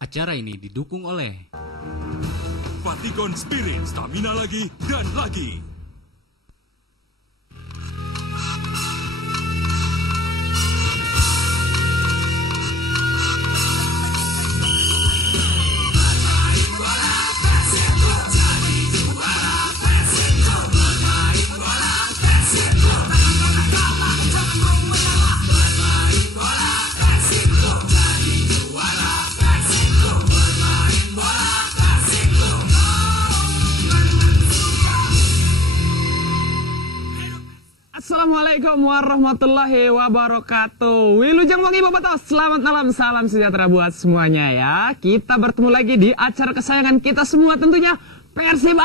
Acara ini didukung oleh Vatigon Spirit, stamina lagi dan lagi. Assalamualaikum warahmatullahi wabarakatuh. Wilujeng wangi bobotoh, selamat malam, salam sejahtera buat semuanya ya. Kita bertemu lagi di acara kesayangan kita semua tentunya, Persib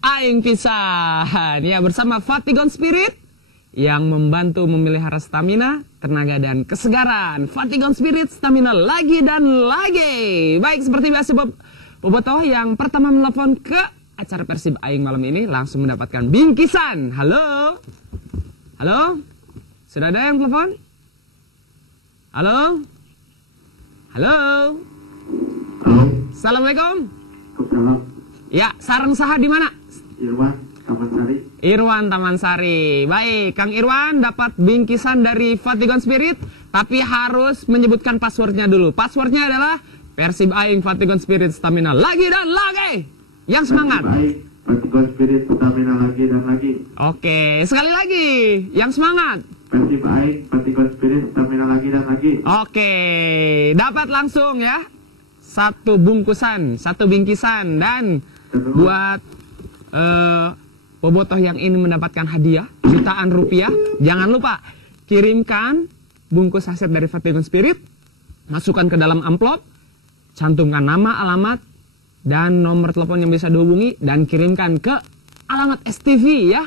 Aing pisan. Ya, bersama Vatigon Spirit yang membantu memelihara stamina, tenaga dan kesegaran. Vatigon Spirit, stamina lagi dan lagi. Baik, seperti biasa bobotoh yang pertama menelpon ke acara Persib Aing malam ini langsung mendapatkan bingkisan. Halo? Halo? Sudah ada yang telepon? Halo? Halo? Halo. Assalamualaikum. Salam. Ya, sareng saha di mana? Irwan, Taman Sari. Irwan Taman Sari. Baik, Kang Irwan dapat bingkisan dari Vatigon Spirit, tapi harus menyebutkan passwordnya dulu. Passwordnya adalah Persib Aing Vatigon Spirit stamina lagi dan lagi. Yang semangat. Baik, Vatigon Spirit stamina lagi dan lagi. Oke, sekali lagi. Yang semangat. Persib Aing Vatigon Spirit stamina lagi dan lagi. Oke, dapat langsung ya. Satu bungkusan, satu bingkisan. Dan buat bobotoh yang ingin mendapatkan hadiah jutaan rupiah, jangan lupa kirimkan bungkus aset dari Vatigon Spirit, masukkan ke dalam amplop, cantumkan nama, alamat, dan nomor telepon yang bisa dihubungi, dan kirimkan ke alamat STV ya.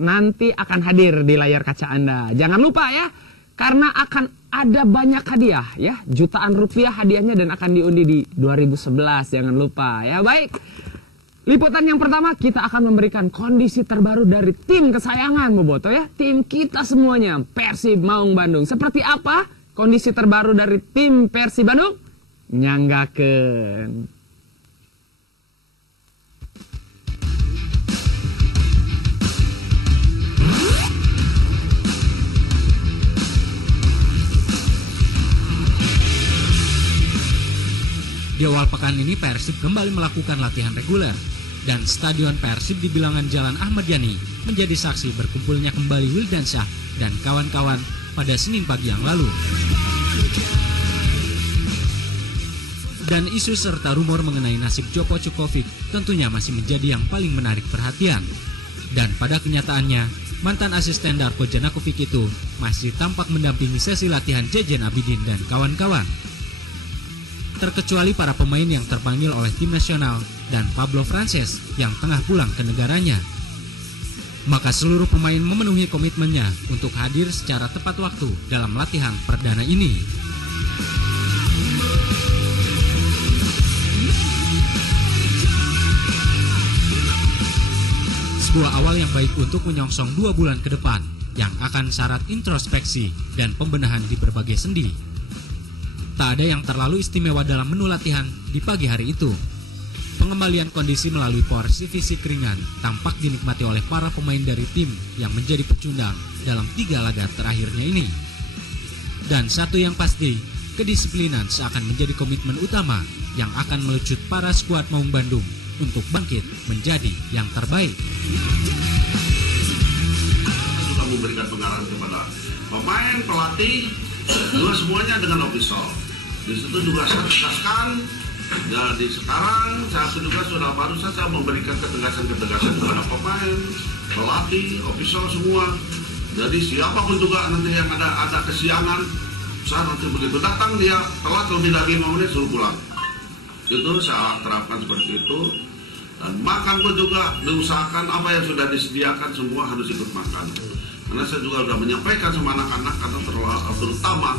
Nanti akan hadir di layar kaca Anda. Jangan lupa ya, karena akan ada banyak hadiah ya, jutaan rupiah hadiahnya, dan akan diundi di 2011. Jangan lupa ya. Baik, liputan yang pertama kita akan memberikan kondisi terbaru dari tim kesayangan bobotoh ya, tim kita semuanya, Persib Maung Bandung. Seperti apa kondisi terbaru dari tim Persib Bandung? Nyanggakeun. Di awal pekan ini Persib kembali melakukan latihan reguler dan Stadion Persib di bilangan Jalan Ahmad Yani menjadi saksi berkumpulnya kembali Wildansyah dan kawan-kawan pada Senin pagi yang lalu. Dan isu serta rumor mengenai nasib Djoko Čukovic tentunya masih menjadi yang paling menarik perhatian. Dan pada kenyataannya, mantan asisten Darko Janakovic itu masih tampak mendampingi sesi latihan Jejen Abidin dan kawan-kawan. Terkecuali para pemain yang terpanggil oleh tim nasional dan Pablo Frances yang tengah pulang ke negaranya. Maka seluruh pemain memenuhi komitmennya untuk hadir secara tepat waktu dalam latihan perdana ini. Sebuah awal yang baik untuk menyongsong 2 bulan ke depan yang akan syarat introspeksi dan pembenahan di berbagai sendi. Tak ada yang terlalu istimewa dalam menu latihan di pagi hari itu. Pengembalian kondisi melalui porsi fisik ringan tampak dinikmati oleh para pemain dari tim yang menjadi pecundang dalam 3 laga terakhirnya ini. Dan satu yang pasti, kedisiplinan seakan menjadi komitmen utama yang akan melecut para skuad Maung Bandung untuk bangkit menjadi yang terbaik. Sudah memberikan pengarahan kepada pemain, pelatih, juga semuanya dengan official. Di situ juga saya tegaskan. Jadi sekarang saya juga sudah baru saja memberikan ketegasan kepada pemain, pelatih, official semua. Jadi siapapun juga nanti yang ada kesiangan, saya nanti begitu datang dia telat lebih dari 5 menit suruh pulang. Itu saya terapkan seperti itu. Dan makan pun juga diusahakan apa yang sudah disediakan semua harus ikut makan. Karena saya juga sudah menyampaikan sama anak-anak, karena terutama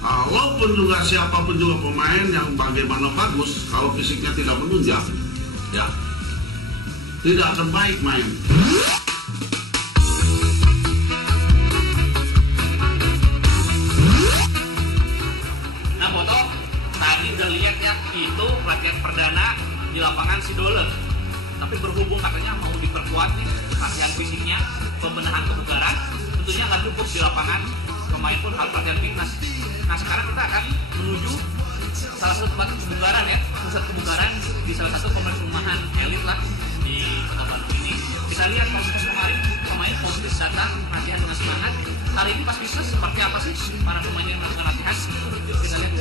kalaupun juga siapapun juga pemain yang bagaimana bagus, kalau fisiknya tidak menunjang, ya tidak akan baik main. Nah, foto Tadi udah lihat ya, itu latihan perdana di lapangan Sidole. Tapi berhubung katanya mau diperkuat nih latihan fisiknya, pembenahan kebugaran, tentunya nggak cukup di lapangan, pemain pun harus latihan fitness. Nah sekarang kita akan menuju salah satu tempat kebugaran ya, pusat kebugaran di salah satu kompleks perumahan elit lah di Kota Bandung ini. Kita lihat proses kemarin pemain positif datang latihan dengan semangat. Hari ini pas fitness seperti apa sih para pemain yang melakukan latihan? Kita lihat.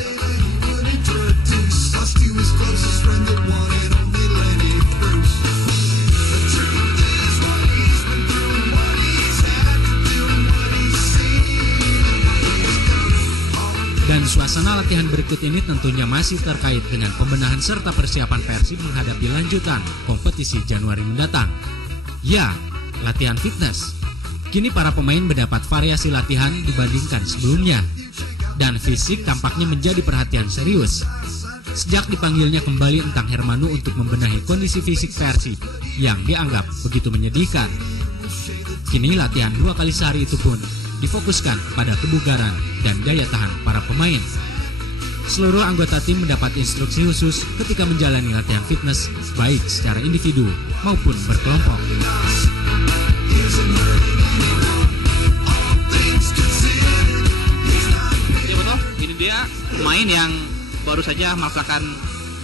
Dan suasana latihan berikut ini tentunya masih terkait dengan pembenahan serta persiapan Persib menghadapi lanjutan kompetisi Januari mendatang. Ya, latihan fitness. Kini para pemain mendapat variasi latihan dibandingkan sebelumnya. Dan fisik tampaknya menjadi perhatian serius. Sejak dipanggilnya kembali Entang Hermanu untuk membenahi kondisi fisik Persib yang dianggap begitu menyedihkan. Kini latihan 2 kali sehari itu pun difokuskan pada kebugaran dan daya tahan para pemain. Seluruh anggota tim mendapat instruksi khusus ketika menjalani latihan fitness, baik secara individu maupun berkelompok. Ya betul, ini dia pemain yang baru saja merasakan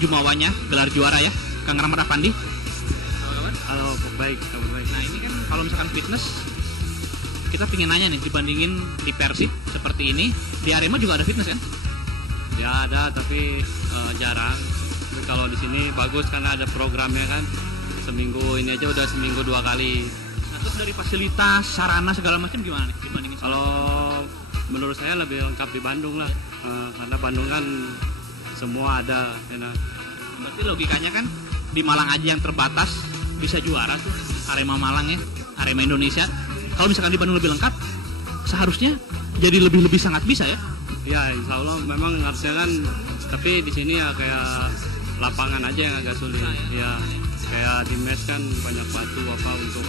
jumawanya gelar juara ya, Kang Rahmat Afandi. Halo, baik, kabar baik. Nah ini kan kalau misalkan fitness, kita pengen nanya nih, dibandingin di Persib seperti ini, di Arema juga ada fitness kan? Ya ada, tapi jarang. Tapi kalau di sini bagus karena ada programnya kan. Seminggu ini aja udah seminggu 2 kali. Nah terus dari fasilitas, sarana segala macam gimana nih dibandingin? Kalau menurut saya lebih lengkap di Bandung lah, karena Bandung kan semua ada. Enak. Berarti logikanya kan di Malang aja yang terbatas bisa juara tuh, Arema Malang ya, Arema Indonesia. Kalau misalkan di Bandung lebih lengkap, seharusnya jadi lebih sangat bisa ya? Ya insya Allah memang harusnya kan, tapi di sini ya kayak lapangan aja yang agak sulit. Ya kayak di mes kan banyak batu apa untuk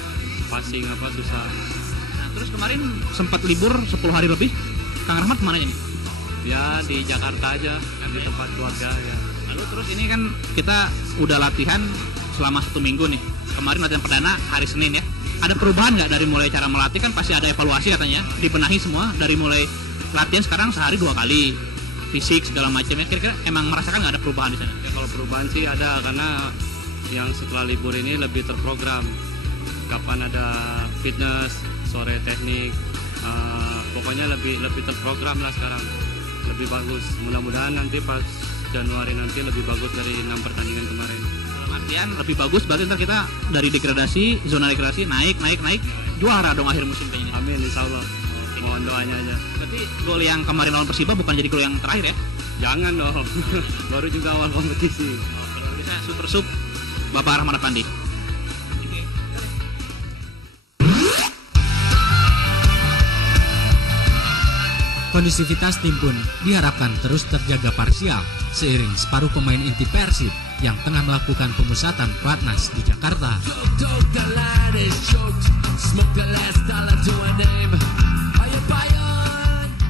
passing apa susah. Nah, terus kemarin sempat libur 10 hari lebih, Kang Rahmat kemana ini? Ya di Jakarta aja, di tempat keluarga ya. Lalu terus ini kan kita udah latihan selama 1 minggu nih. Kemarin latihan perdana hari Senin ya. Ada perubahan nggak dari mulai cara melatih, kan pasti ada evaluasi katanya, dibenahi semua dari mulai latihan sekarang sehari 2 kali, fisik segala macamnya. Kira-kira emang merasakan nggak ada perubahan di sana? Ya, kalau perubahan sih ada, karena yang setelah libur ini lebih terprogram. Kapan ada fitness, sore teknik, pokoknya lebih terprogram lah sekarang. Lebih bagus. Mudah-mudahan nanti pas Januari nanti lebih bagus dari 6 pertandingan kemarin. Artian lebih bagus, berarti ntar kita dari degradasi, zona degradasi naik juara dong akhir musim kayaknya. Amin, insya Allah. Mohon doanya aja. Berarti gol yang kemarin lawan Persiba bukan jadi gol yang terakhir ya? Jangan dong. Baru juga awal kompetisi. Berarti saya super sub Bapak Rahmat Afandi. Kondisivitas tim pun diharapkan terus terjaga parsial seiring separuh pemain inti Persib yang tengah melakukan pemusatan pelatnas di Jakarta.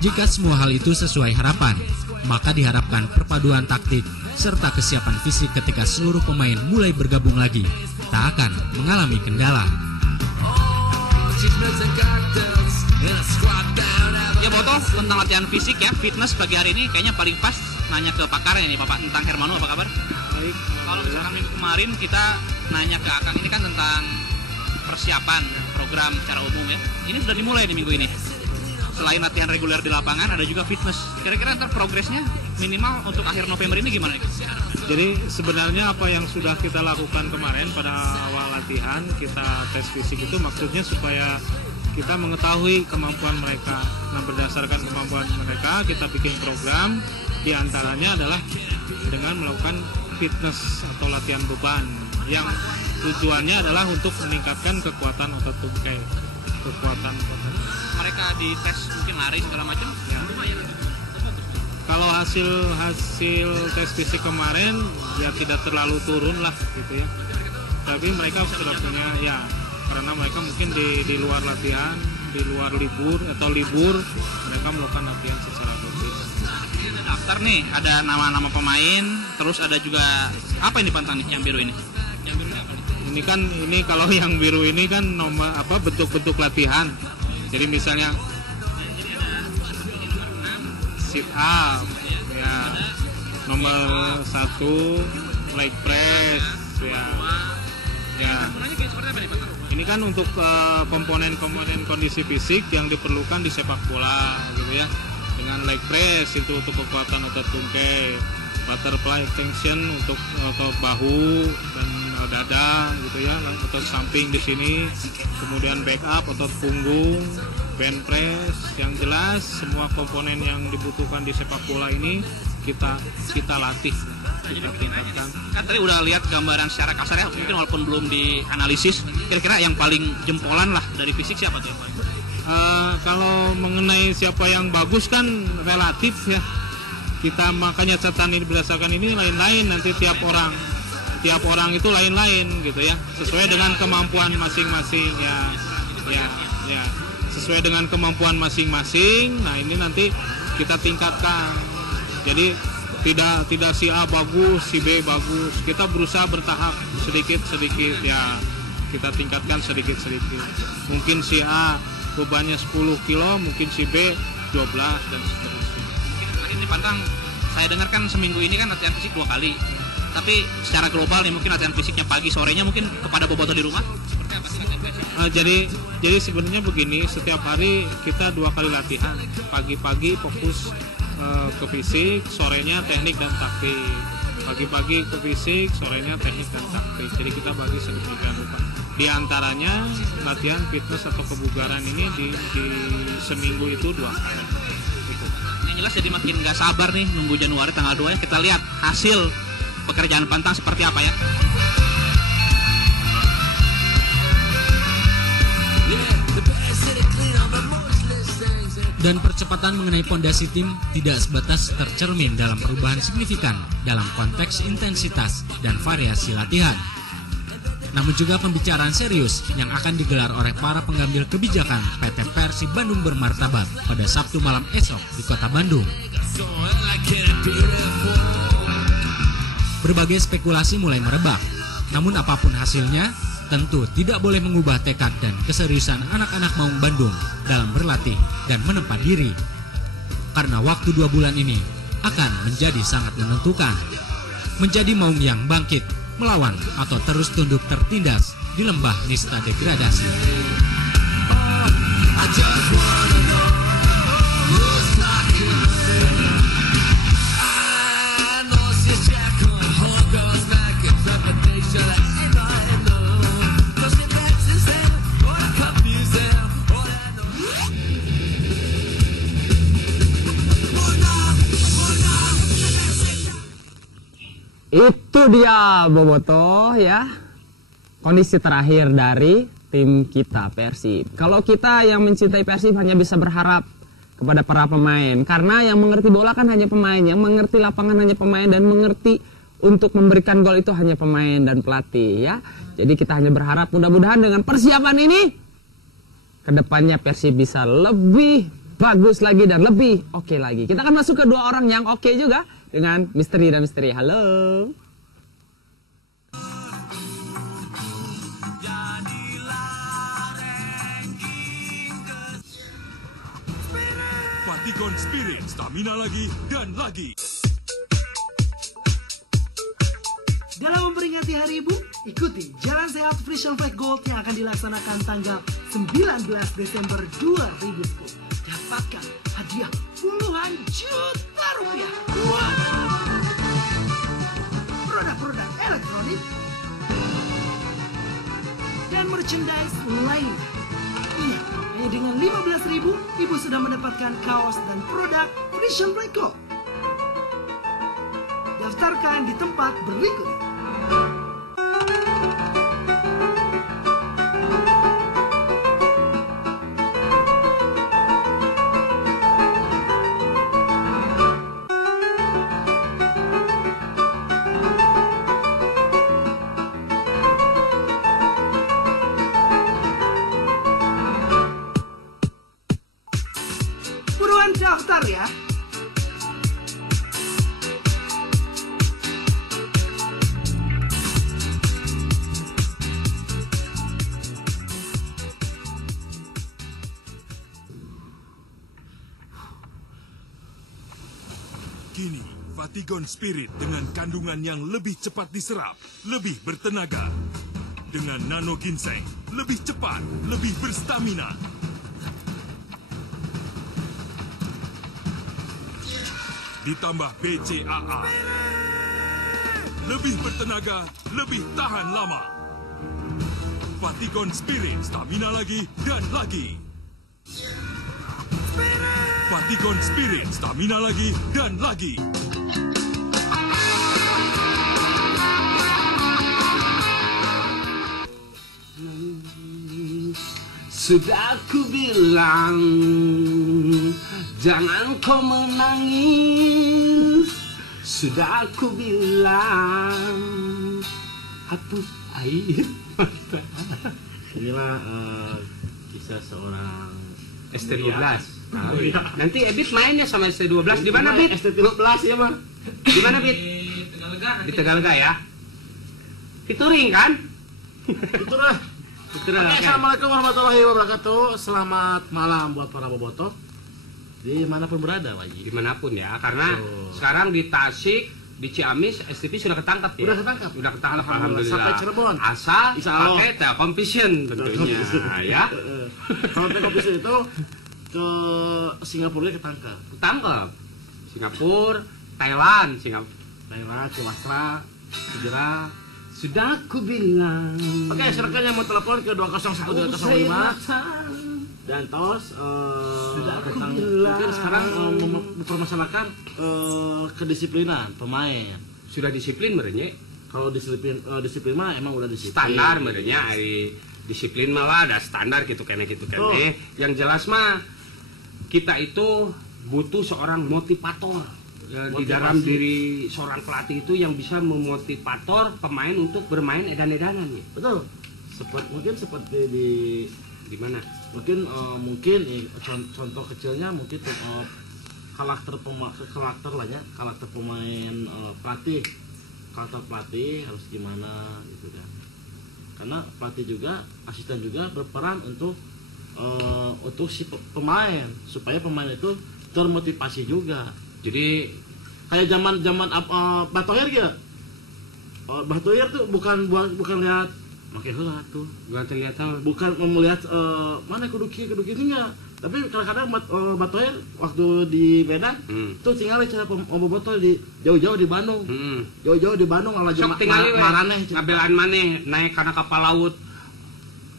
Jika semua hal itu sesuai harapan, maka diharapkan perpaduan taktik serta kesiapan fisik ketika seluruh pemain mulai bergabung lagi tak akan mengalami kendala. Ya Boto, tentang latihan fisik ya, fitness pagi hari ini kayaknya paling pas nanya ke pakarnya nih, Bapak Entang Hermanu, apa kabar? Baik. Kalau misalkan minggu kemarin kita nanya ke Akang ini kan tentang persiapan program secara umum ya. Ini sudah dimulai di minggu ini. Selain latihan reguler di lapangan, ada juga fitness. Kira-kira ntar progresnya minimal untuk akhir November ini gimana nih? Jadi sebenarnya apa yang sudah kita lakukan kemarin pada awal latihan, kita tes fisik itu maksudnya supaya kita mengetahui kemampuan mereka. Nah, berdasarkan kemampuan mereka, kita bikin program, diantaranya adalah dengan melakukan fitness atau latihan beban, yang tujuannya adalah untuk meningkatkan kekuatan otot tungkai, kekuatan otot. Mereka dites mungkin lari segala macam, Ya. lumayan. Kalau hasil tes fisik kemarin ya tidak terlalu turun lah gitu ya. Tapi mereka sudah punya ya, karena mereka mungkin di luar latihan, di luar libur, mereka melakukan latihan secara rutin. daftar nih, ada nama-nama pemain, terus ada juga apa ini Pantang nih yang biru ini? Yang biru apa nih? Ini kalau yang biru ini kan nomor bentuk-bentuk latihan. Jadi misalnya sit up, ya, nomor 1 leg press, ya. Ini kan untuk komponen-komponen kondisi fisik yang diperlukan di sepak bola, gitu ya. Dengan leg press itu untuk kekuatan otot tungkai, butterfly extension untuk otot bahu dan dada, gitu ya, otot samping di sini. Kemudian back up otot punggung, band press. Yang jelas semua komponen yang dibutuhkan di sepak bola ini kita latih. Kita tingkatkan. Kan tadi udah lihat gambaran secara kasar ya, mungkin walaupun belum dianalisis, kira-kira yang paling jempolan lah dari fisik siapa tuh yang paling? Kalau mengenai siapa yang bagus kan relatif ya. Kita makanya catatan ini berdasarkan ini lain-lain, nanti tiap orang itu lain-lain gitu ya, sesuai dengan kemampuan masing-masing ya sesuai dengan kemampuan masing-masing. Nah ini nanti kita tingkatkan, jadi tidak si A bagus, si B bagus. Kita berusaha bertahap sedikit-sedikit ya, kita tingkatkan sedikit-sedikit. Mungkin si A bebannya 10 kilo, mungkin si B 12 dan seterusnya. Ini Pantang, saya dengar kan seminggu ini kan latihan fisik 2 kali. Tapi secara global nih mungkin latihan fisiknya pagi, sorenya mungkin kepada bobotoh di rumah. Seperti apa sih latihan fisik? Jadi sebenarnya begini, setiap hari kita 2 kali latihan. Pagi-pagi fokus ke fisik, sorenya teknik dan taktik. Pagi-pagi ke fisik, sorenya teknik dan taktik. Jadi kita bagi sedemikian rupa. Di antaranya latihan fitness atau kebugaran ini di seminggu itu 2 kali. Gitu. Yang jelas jadi makin nggak sabar nih nunggu Januari tanggal 2 ya. Kita lihat hasil pekerjaan Pantang seperti apa ya. Dan percepatan mengenai pondasi tim tidak sebatas tercermin dalam perubahan signifikan dalam konteks intensitas dan variasi latihan, namun juga pembicaraan serius yang akan digelar oleh para pengambil kebijakan PT Persib Bandung Bermartabat pada Sabtu malam esok di Kota Bandung. Berbagai spekulasi mulai merebak, namun apapun hasilnya, tentu tidak boleh mengubah tekad dan keseriusan anak-anak Maung Bandung dalam berlatih dan menempa diri. Karena waktu 2 bulan ini akan menjadi sangat menentukan. Menjadi Maung yang bangkit, melawan atau terus tunduk tertindas di lembah nista degradasi. Itu dia bobotoh ya, kondisi terakhir dari tim kita Persib. Kalau kita yang mencintai Persib hanya bisa berharap kepada para pemain, karena yang mengerti bola kan hanya pemain, yang mengerti lapangan hanya pemain, dan mengerti untuk memberikan gol itu hanya pemain dan pelatih ya. Jadi kita hanya berharap mudah-mudahan dengan persiapan ini kedepannya Persib bisa lebih bagus lagi dan lebih oke lagi. Kita akan masuk ke 2 orang yang oke juga dengan Misteri dan Misteri. Halo. Patikon Spirit, stamina lagi dan lagi. Dalam memperingati Hari Ibu, ikuti Jalan Sehat Fresh and Flag Gold yang akan dilaksanakan tanggal 19 Desember 2010. Dapatkan hadiah puluhan juta rupiah. Wow. Produk-produk elektronik dan merchandise lain. Ingat, hanya dengan 15.000, Ibu sudah mendapatkan kaos dan produk Fresh and Flag Gold. Daftarkan di tempat berikut. Buruan daftar ya. Vatigon Spirit dengan kandungan yang lebih cepat diserap, lebih bertenaga. Dengan nano ginseng, lebih cepat, lebih berstamina. Ditambah BCAA. Lebih bertenaga, lebih tahan lama. Vatigon Spirit, stamina lagi dan lagi. Vatigon Spirit, stamina lagi dan lagi. Sudah aku bilang, jangan kau menangis. Sudah aku bilang, hapus air mata. Inilah kisah seorang ST12. Oh, iya. Nanti Ebit mainnya sama ST12. Di mana, Bit? ST13 ya, Bang. Di mana, Bit? Di Tegalega ya. Featuring kan? Itulah. Oke, assalamualaikum warahmatullahi wabarakatuh. Selamat malam buat para bobotoh dimanapun berada, Pak Haji. Dimanapun ya, karena sekarang di Tasik, di Ciamis, STP sudah ketangkap ya. Udah ketangkap, alhamdulillah. Sampai Cirebon. Asal pakai Telkom Vision tentunya ya. Kalau Telkom Vision itu ke Singapura ketangkap. Singapura, Thailand, Sumatera, Segera. Sudah aku bilang. Oke, silakan yang mau telepon ke 201-305 dan tos tentang mungkin sekarang mempermasalahkan kedisiplinan pemain. Sudah disiplin merenya. Kalau disiplin mah emang udah disiplin. Standar merenya disiplin malah ada standar gitu kene. Yang jelas mah kita itu butuh seorang motivator. Di dalam diri seorang pelatih itu yang bisa memotivator pemain untuk bermain edan-edanan ya. Betul. Mungkin seperti di mana? Mungkin contoh kecilnya mungkin karakter lah ya, karakter pemain pelatih. Karakter pelatih harus gimana gitu kan. Karena pelatih juga, asisten juga berperan untuk si pemain supaya pemain itu termotivasi juga. Jadi kayak zaman Batohir gitu. Batohir tuh bukan lihat pakai heula tuh. Bukan melihat mana kudu kieunya. Tapi kadang-kadang Batohir waktu di Medan tuh tinggal cara bobotoh di jauh-jauh di Bandung. Jauh-jauh di Bandung ala jemaah maraneh ngabelaan maneh naik kana kapal laut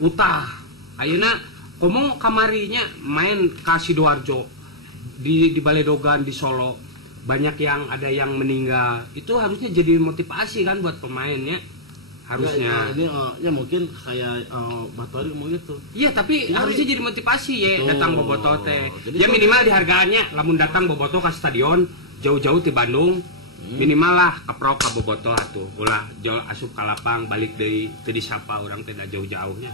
Utah. Ayeuna komo kamarinya main ka Sidoarjo. Di Baledogan, di Solo banyak yang ada yang meninggal, itu harusnya jadi motivasi kan buat pemainnya harusnya. Ya mungkin kayak Batohir mau gitu. Iya, tapi harusnya jadi motivasi ya datang bobotoh teh. Ya minimal dihargaannya lamun datang bobotoh ke stadion jauh-jauh di Bandung, minimal lah keprok ka bobotoh atuh. Ulah jauh asup ka lapang balik deui teu disapa urang teh da jauh-jauhnya.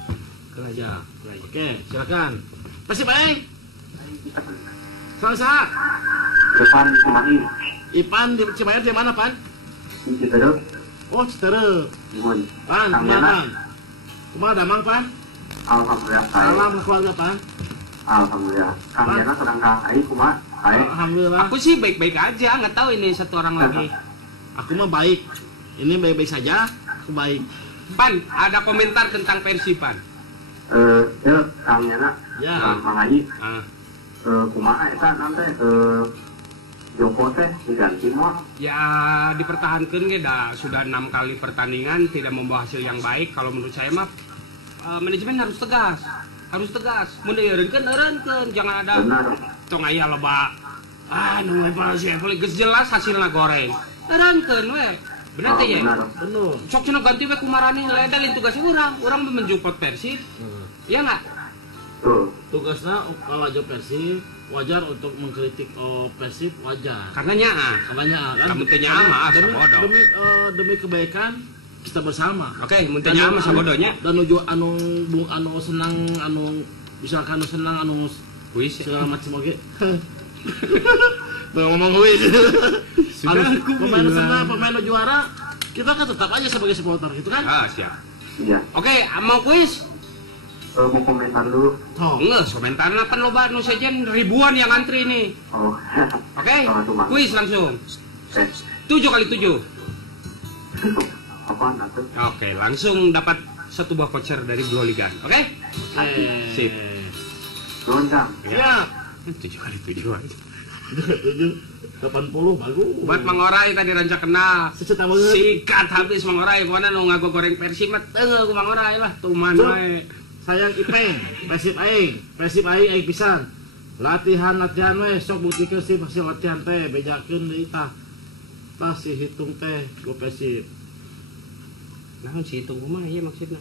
Aja. Oke, silakan. Persib baik. Salsa. Ipan Cimahi. Ipan di Cimahi di mana, Pan? Di Citerep. Oh, Citerep. Nuhun. Pan, Pan. Kumaha damang, Pan? Alhamdulillah. Salam keluarga, Pan. Alhamdulillah. Kang Yana sedang Kang Ai kumaha? Baik. Alhamdulillah. Aku sih baik-baik aja, nggak tahu ini satu orang lagi. Aku mah baik. Ini baik-baik saja, aku baik. Pan, ada komentar tentang Persib, Pan? Ya, Kang Yana. Ya. Kang Ai. Kumaha eta nanti Joko teh diganti mah? Ya dipertahankan ge sudah 6 kali pertandingan tidak membawa hasil yang baik. Kalau menurut saya mah manajemen harus tegas. Mun eureunkeun jangan ada tong aya loba nu evaluasi geus jelas hasilna goreng. Eureunkeun we. Bener teh ya? Bener. Sok cenah ganti we kumarani lain lain tugasnya urang menjumpot Persib. Iya enggak? Tugasnya wajib Persib, wajar untuk mengkritik Persib wajar. Karena nyaa kan mun teu nyaa mah demi kebaikan kita bersama. Oke, mun teu nyaa mah sabodonya. Dan nuju anu senang misalkan senang kuis segala macam oke. Ngomong kuis. Pemain senang, pemain juara, kita kan tetap aja sebagai supporter gitu kan? Siap. Iya. Oke, mau kuis? Mau komentar dulu. Enggak, komentarnya kan loba nu sejen ribuan yang antri nih. Oh. Oke, kuis langsung. 7 kali 7. Apaan itu? Oke, langsung dapat 1 buah voucher dari Broligan. Oke? Sip. Loncang. Ya. 7 kali 7. 80 bagus. Buat Mangorai tadi rancak kenal. Sejuta banget. Sikat habis Mangorai. Pokoknya nu ngago goreng Persib mah teu ku Mangorai lah tuman we. Sayang Ipeng, Persib aing pisan. Latihan we sok buktikeun sih hasil latihan teh bejakeun deui tah. Tah si hitung teh ku Persib. Naon si hitung kumaha ieu maksudna?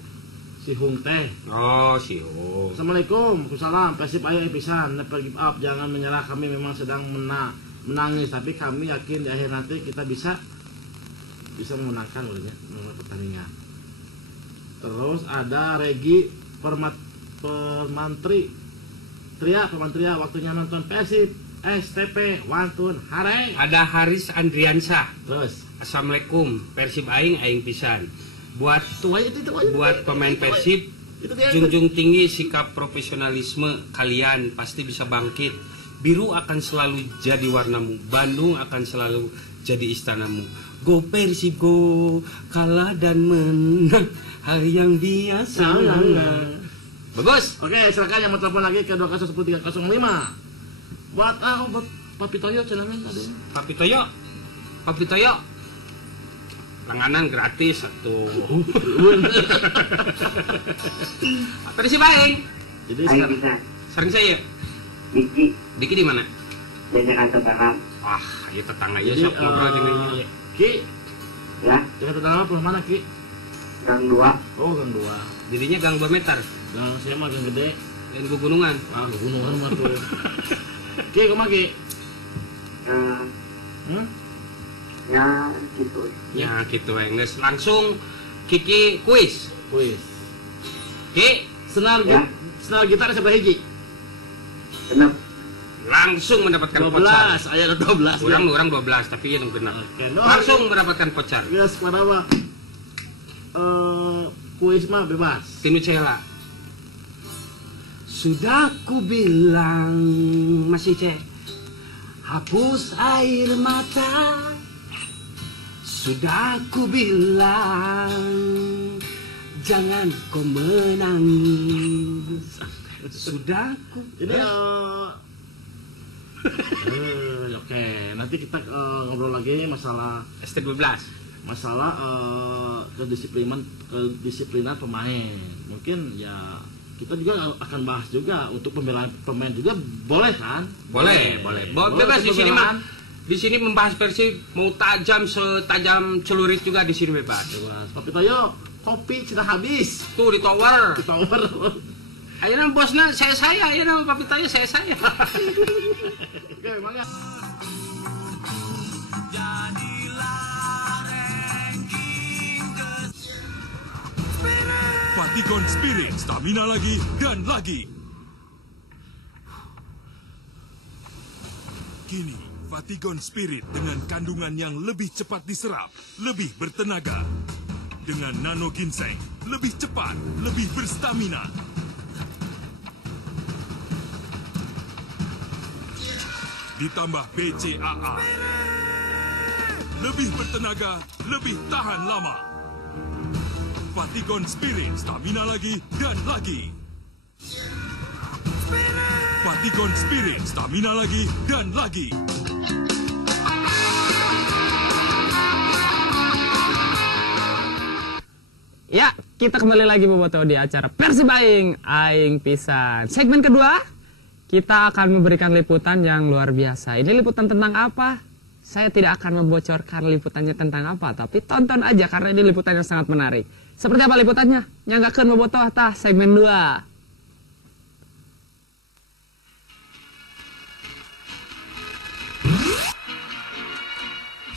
Si Hung teh. Oh, si Hung. Assalamualaikum, Waalaikumsalam. Persib aing pisan, never give up, jangan menyerah. Kami memang sedang menangis, tapi kami yakin di akhir nanti kita bisa memenangkan pertandingan. Terus ada Regi Permantria, waktunya nonton Persib STP Wantun Hare. Ada Haris Andriansyah. Terus Assalamualaikum, Persib aing pisan. Buat pemain Persib, junjung tinggi sikap profesionalisme kalian, pasti bisa bangkit. Biru akan selalu jadi warnamu, Bandung akan selalu jadi istanamu. Go Persib go, kalah dan menang, hal yang biasa. Bagus. Oke, silakan yang mau telepon lagi ke 2010305. Buat Papi Toyo channelnya ada. Papi Toyo. Langganan gratis satu. Persib aing. Jadi sering saya. Diki di mana? Di Jakarta Barat. Wah, ya tetangga ya sok ngobrol dengan Ki. Ya. Jakarta Barat mana Ki? Gang 2. Oh, Gang 2. Jadinya gang 2 meter. Gang saya mah gang gede. Dan gunungan. Ah, gunungan mah tuh. Ki, kumaha Ki? Ya gitu. Ya gitu Engnes. Langsung Kiki kuis. Ki, senar gitar seberapa hiji? Genep. Langsung mendapatkan 12, voucher. aya 12. Orang 12, tapi ya benar. Langsung mendapatkan voucher. Geus kumaha? Kuis mah bebas. Tinu Cela. Sudah ku bilang masih cek. Hapus air mata. Sudah ku bilang jangan kau menangis. Sudah ku. Jadi oke, nanti kita ngobrol lagi masalah ST12. Masalah kedisiplinan pemain. Mungkin ya kita juga akan bahas juga untuk pembelaan pemain juga boleh kan? Boleh. Bebas di sini mah. Di sini membahas Persib mau tajam setajam celurit juga di sini bebas. Papi Toyo, kopi sudah habis. Tuh di tower. Ayeuna bosna saya ayeuna Papi Toyo saya. Oke, mangga. Fatigon Spirit, stamina lagi dan lagi. Kini, Fatigon Spirit dengan kandungan yang lebih cepat diserap, lebih bertenaga. Dengan nano ginseng, lebih cepat, lebih berstamina. Ditambah BCAA. Lebih bertenaga, lebih tahan lama. Fatigon Spirit, stamina lagi dan lagi. Fatigon Spirit, stamina lagi dan lagi. Ya, kita kembali lagi Boboto di acara Persib Aing pisan. Segmen kedua, kita akan memberikan liputan yang luar biasa. Ini liputan tentang apa? Saya tidak akan membocorkan liputannya tentang apa, tapi tonton aja karena ini liputan yang sangat menarik. Seperti apa liputannya? Nyanggakeun Boboto tah segmen 2.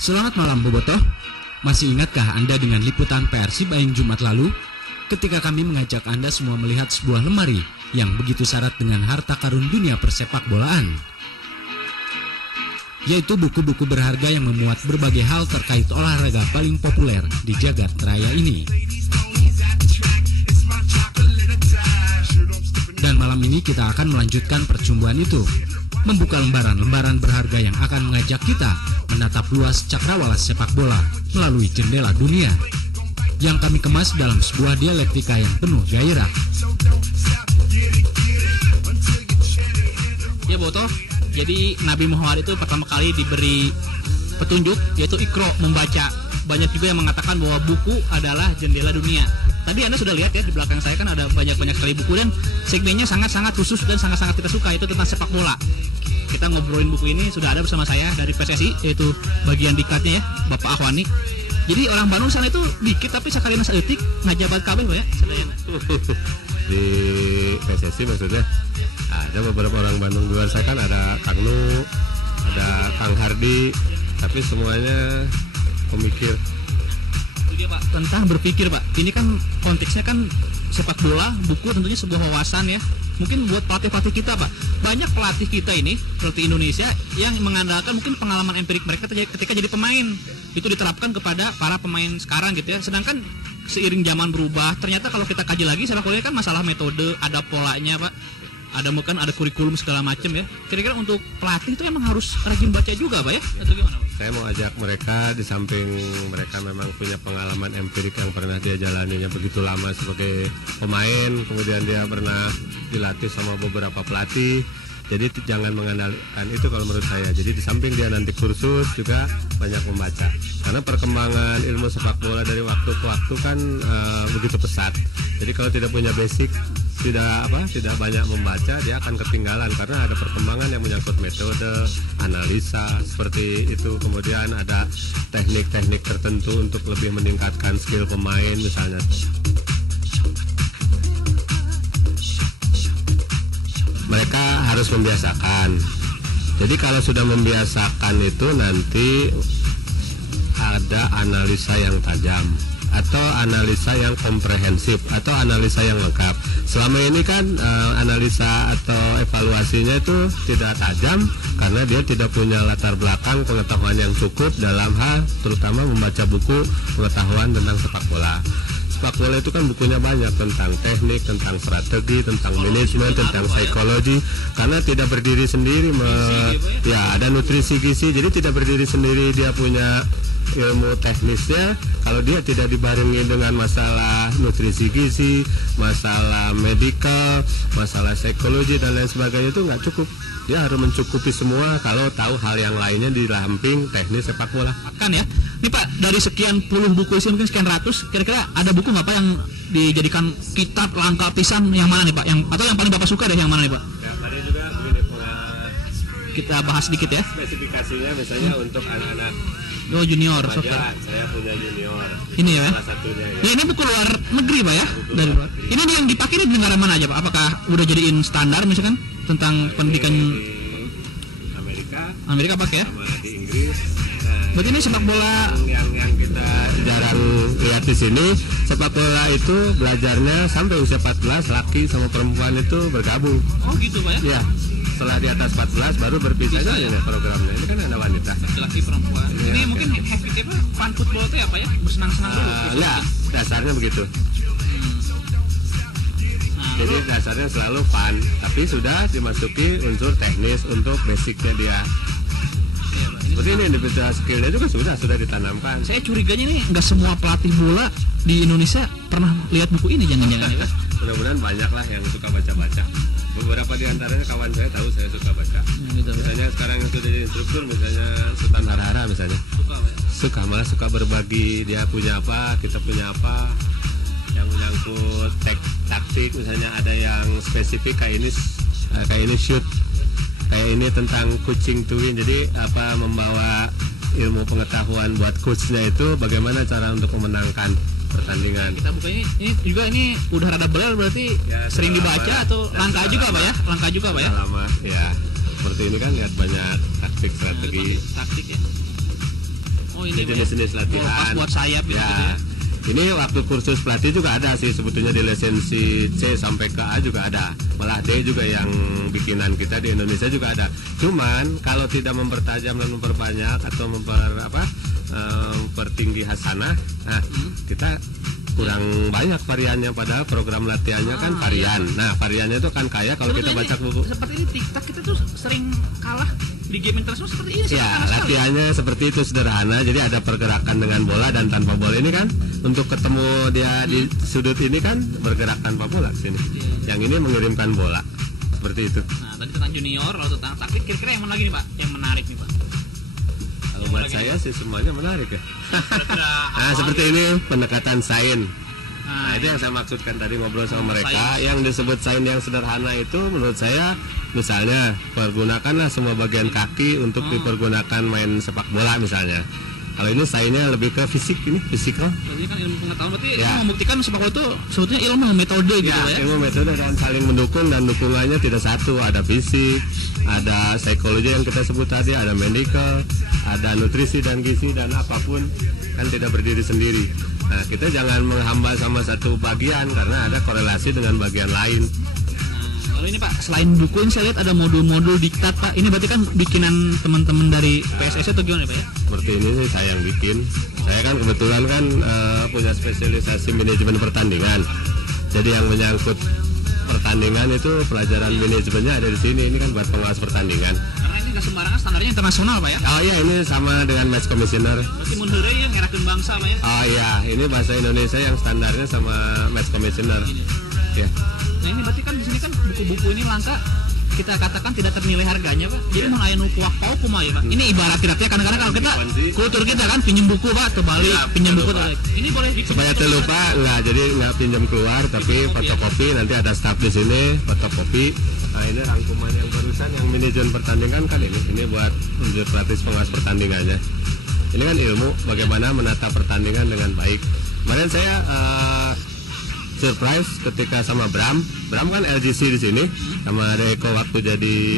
Selamat malam Boboto. Masih ingatkah Anda dengan liputan Persib Aing Jumat lalu? Ketika kami mengajak Anda semua melihat sebuah lemari yang begitu syarat dengan harta karun dunia persepak bolaan. Yaitu buku-buku berharga yang memuat berbagai hal terkait olahraga paling populer di jagat raya ini. Dan malam ini kita akan melanjutkan percumbuhan itu, membuka lembaran-lembaran berharga yang akan mengajak kita menatap luas cakrawala sepak bola melalui jendela dunia yang kami kemas dalam sebuah dialektika yang penuh gairah. Ya Boto, jadi Nabi Muhammad itu pertama kali diberi petunjuk yaitu Iqra, membaca. Banyak juga yang mengatakan bahwa buku adalah jendela dunia. Tadi Anda sudah lihat ya, di belakang saya kan ada banyak-banyak sekali buku dan segmennya sangat-sangat khusus dan sangat-sangat kita suka, itu tentang sepak bola. Kita ngobrolin buku ini sudah ada bersama saya dari PSSI, yaitu bagian dikatnya ya, Bapak Ahwani. Jadi orang Bandung sana itu dikit tapi sekalian saeutik ngajabat kabeh ya. Di PSSI maksudnya ada beberapa orang Bandung di luar saya kan, ada Kang Nu, ada Kang Hardi, tapi semuanya pemikir. Itu dia Pak, tentang berpikir Pak. Ini kan konteksnya kan sepak bola, buku tentunya sebuah wawasan ya. Mungkin buat pelatih-pelatih kita Pak, banyak pelatih kita ini seperti Indonesia yang mengandalkan mungkin pengalaman empirik mereka ketika jadi pemain. Itu diterapkan kepada para pemain sekarang gitu ya. Sedangkan seiring zaman berubah, ternyata kalau kita kaji lagi sepak bola kan masalah metode, ada polanya Pak. Ada mungkin ada kurikulum segala macam ya. Kira-kira untuk pelatih itu memang harus rajin baca juga Pak ya? Atau gimana Pak? Saya mau ajak mereka, di samping mereka memang punya pengalaman empirik yang pernah dia jalaninya begitu lama sebagai pemain, kemudian dia pernah dilatih sama beberapa pelatih. Jadi jangan mengandalkan itu kalau menurut saya. Jadi di samping dia nanti kursus juga banyak membaca. Karena perkembangan ilmu sepak bola dari waktu ke waktu kan begitu pesat. Jadi kalau tidak punya basic, tidak banyak membaca, dia akan ketinggalan karena ada perkembangan yang menyangkut metode, analisa seperti itu. Kemudian ada teknik-teknik tertentu untuk lebih meningkatkan skill pemain misalnya. Mereka harus membiasakan. Jadi kalau sudah membiasakan itu nanti ada analisa yang tajam atau analisa yang komprehensif atau analisa yang lengkap. Selama ini kan analisa atau evaluasinya itu tidak tajam karena dia tidak punya latar belakang pengetahuan yang cukup dalam hal terutama membaca buku pengetahuan tentang sepak bola. Sepak bola itu kan bukunya banyak tentang teknik, tentang strategi, tentang manajemen, tentang psikologi. Karena tidak berdiri sendiri, ya ada nutrisi gizi. Jadi tidak berdiri sendiri, dia punya ilmu teknisnya. Kalau dia tidak dibarengi dengan masalah nutrisi gizi, masalah medikal, masalah psikologi dan lain sebagainya itu nggak cukup. Dia harus mencukupi semua kalau tahu hal yang lainnya di samping teknis sepak bola. Kan ya. Ini Pak, dari sekian puluh buku isi mungkin sekian ratus, kira-kira ada buku nggak Pak yang dijadikan kitab langka pisan yang mana nih Pak? Atau yang paling Bapak suka deh yang mana nih Pak? Ya, tadi juga begini kita bahas sedikit ya. Spesifikasinya misalnya untuk anak-anak junior remaja, saya punya junior. Ini ya? Salah satunya ya. Ya ini buku luar negeri Pak ya? Dari luar. Ini yang dipakai di negara mana aja Pak? Apakah udah jadiin standar misalkan tentang pendidikan Amerika pakai ya? Sama di Inggris. Berarti ini sepak bola yang kita jarang lihat di sini, sepak bola itu belajarnya sampai usia 14, laki sama perempuan itu bergabung. Oh gitu Pak ya? Iya. Setelah di atas 14 baru berpisah ya programnya. Ini kan ada wanita. Laki perempuan. Ya, ini mungkin habitnya Pak, fun football itu apa ya? Bersenang-senang dulu. Ya, dasarnya begitu. Jadi dasarnya selalu fun, tapi sudah dimasuki unsur teknis untuk basicnya dia. Seperti ini individual skillnya juga sudah ditanamkan. Saya curiganya nih nggak semua pelatih bola di Indonesia pernah lihat buku ini jangan-jangan ya. Mudah-mudahan banyak lah yang suka baca-baca. Beberapa di antaranya kawan saya tahu saya suka baca. Misalnya sekarang yang sudah jadi instruktur, misalnya Sultan Harhara misalnya. Malah suka berbagi, dia punya apa, kita punya apa. Yang menyangkut taktik misalnya ada yang spesifik kayak ini shoot. Kayak ini tentang coaching to win. Jadi apa membawa ilmu pengetahuan buat coachnya itu bagaimana cara untuk memenangkan pertandingan. Kita buka ini udah rada beler berarti ya, sering dibaca atau langka juga Pak ya? Langka juga Pak ya? Lama ya. Seperti ini kan lihat banyak taktik strategi. Taktik ya. Oh ini jenis-jenis latihan. Buat sayap ya. Gitu ya. Ini waktu kursus pelatih juga ada sih sebetulnya di lisensi C sampai ke A juga ada. Malah D juga yang bikinan kita di Indonesia juga ada. Cuman kalau tidak mempertajam dan memperbanyak atau mempertinggi hasanah, nah kita kurang banyak variannya, padahal program latihannya kan varian. Nah, variannya itu kan kayak kalau kita baca buku. Seperti ini TikTok kita tuh sering kalah di game internasional seperti ini. Ya, latihannya seperti itu, sederhana. Jadi ada pergerakan dengan bola dan tanpa bola ini kan. Untuk ketemu dia di sudut ini kan bergerak tanpa bola sini. Yang ini mengirimkan bola. Seperti itu. Nah, tadi tentang junior, lalu tentang taktik, kira-kira yang mana lagi nih Pak? Yang menarik nih Pak? Kalau buat saya sih semuanya menarik ya. Nah, seperti ini pendekatan sains. Nah, itu yang saya maksudkan tadi ngobrol sama mereka. Yang disebut sains yang sederhana itu menurut saya, misalnya pergunakanlah semua bagian kaki untuk dipergunakan main sepak bola misalnya. Kalau ini sainsnya lebih ke fisik, ini fisikal. Ini kan ilmu pengetahuan, berarti membuktikan sepak bola itu sebetulnya ilmu metode gitu ya. Ilmu metode dan saling mendukung, dan dukungannya tidak satu, ada fisik, ada psikologi yang kita sebut tadi, ada medical, ada nutrisi dan gizi dan apapun, kan tidak berdiri sendiri. Nah, kita jangan menghamba sama satu bagian karena ada korelasi dengan bagian lain. Lalu ini Pak, selain buku ini saya lihat ada modul-modul diktat Pak. Ini berarti kan bikinan teman-teman dari PSSI atau gimana Pak ya? Seperti ini sih saya yang bikin. Saya kan kebetulan kan punya spesialisasi manajemen pertandingan. Jadi yang menyangkut pertandingan itu pelajaran manajemennya ada di sini. Ini kan buat pengawas pertandingan. Karena ini nggak sembarangan, standarnya internasional Pak ya? Oh iya, ini sama dengan match commissioner. Berarti mundur ya, ngerakin bangsa Pak ya? Oh iya, ini bahasa Indonesia yang standarnya sama match commissioner. Ya. Nah ini berarti kan di sini kan buku-buku ini langka, kita katakan tidak ternilai harganya Pak. Jadi mau aya nu kuak pau kumaha ya Pak. Ini ibarat kira-kira kadang-kadang kalau kita kultur kita kan pinjam buku Pak, terbalik pinjam buku terbalik. Ini boleh supaya terlupa enggak, jadi enggak pinjam keluar tapi fotokopi, nanti ada staf di sini fotokopi. Nah, ini rangkuman yang barusan yang manajemen pertandingan kan ini buat unsur praktis pengawas pertandingannya. Ini kan ilmu bagaimana menata pertandingan dengan baik. Kemarin saya surprise ketika sama Bram kan LGC di sini sama Eko waktu jadi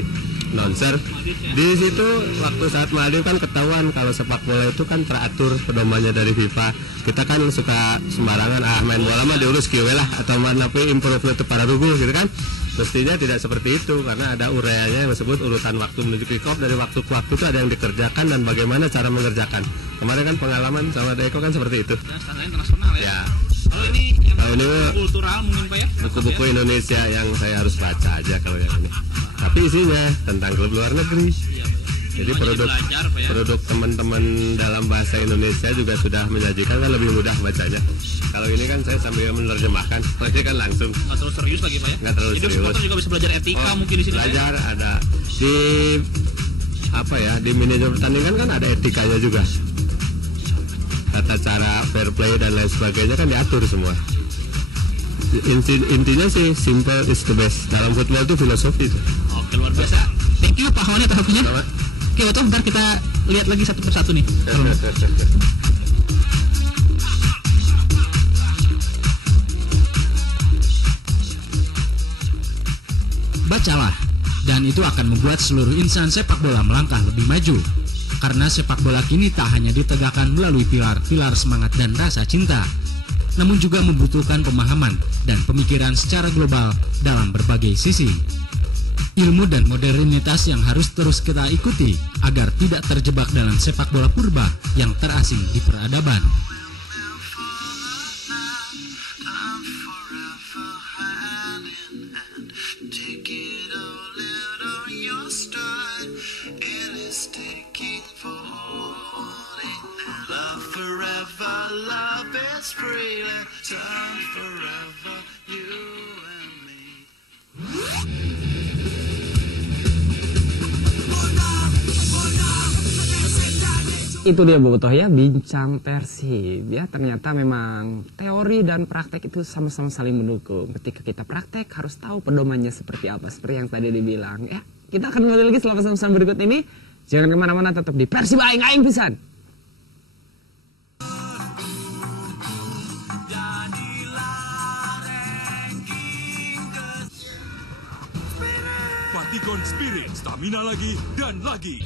announcer. Di situ waktu saat Maldives kan ketahuan kalau sepak bola itu kan teratur pedomannya dari FIFA. Kita kan suka sembarangan main bola mah diurus kieu lah atau mana pe improve teu para rugu gitu kan. Mestinya tidak seperti itu karena ada ureanya yang disebut urutan waktu menuju kick off, dari waktu ke waktu itu ada yang dikerjakan dan bagaimana cara mengerjakan. Kemarin kan pengalaman sama Eko kan seperti itu. Standar internasional ya. Kalau ini kultural mungkin Pak ya. Buku-buku Indonesia yang saya harus baca aja kalau yang ini. Tapi isinya tentang klub luar negeri. Jadi produk teman-teman dalam bahasa Indonesia juga sudah menyajikan, kan lebih mudah bacanya. Kalau ini kan saya sambil menerjemahkan, ini kan langsung. Nggak terlalu serius lagi Pak ya? Nggak terlalu serius. Jadi juga bisa belajar etika mungkin di sini. Belajar ada di di manajemen pertandingan kan ada etikanya juga. Tata cara fair play dan lain sebagainya kan diatur semua. Intinya sih simple is the best. Dalam football itu filosofi itu. Oke, luar biasa. Thank you Pak Honi atas waktunya. Oke, Oto, ntar kita lihat lagi satu persatu nih. Bacalah, dan itu akan membuat seluruh insan sepak bola melangkah lebih maju. Karena sepak bola kini tak hanya ditegakkan melalui pilar-pilar semangat dan rasa cinta, namun juga membutuhkan pemahaman dan pemikiran secara global dalam berbagai sisi. Ilmu dan modernitas yang harus terus kita ikuti agar tidak terjebak dalam sepak bola purba yang terasing di peradaban. Itu dia Bu Toh ya, bincang Persib ya. Ternyata memang teori dan praktek itu sama-sama saling mendukung. Ketika kita praktek harus tahu pedomannya seperti apa, seperti yang tadi dibilang ya. Kita akan kembali lagi setelah pesan-pesan berikut ini. Jangan kemana-mana, tetap di Persib aing pisan. Vatigon Spirit, stamina lagi dan lagi.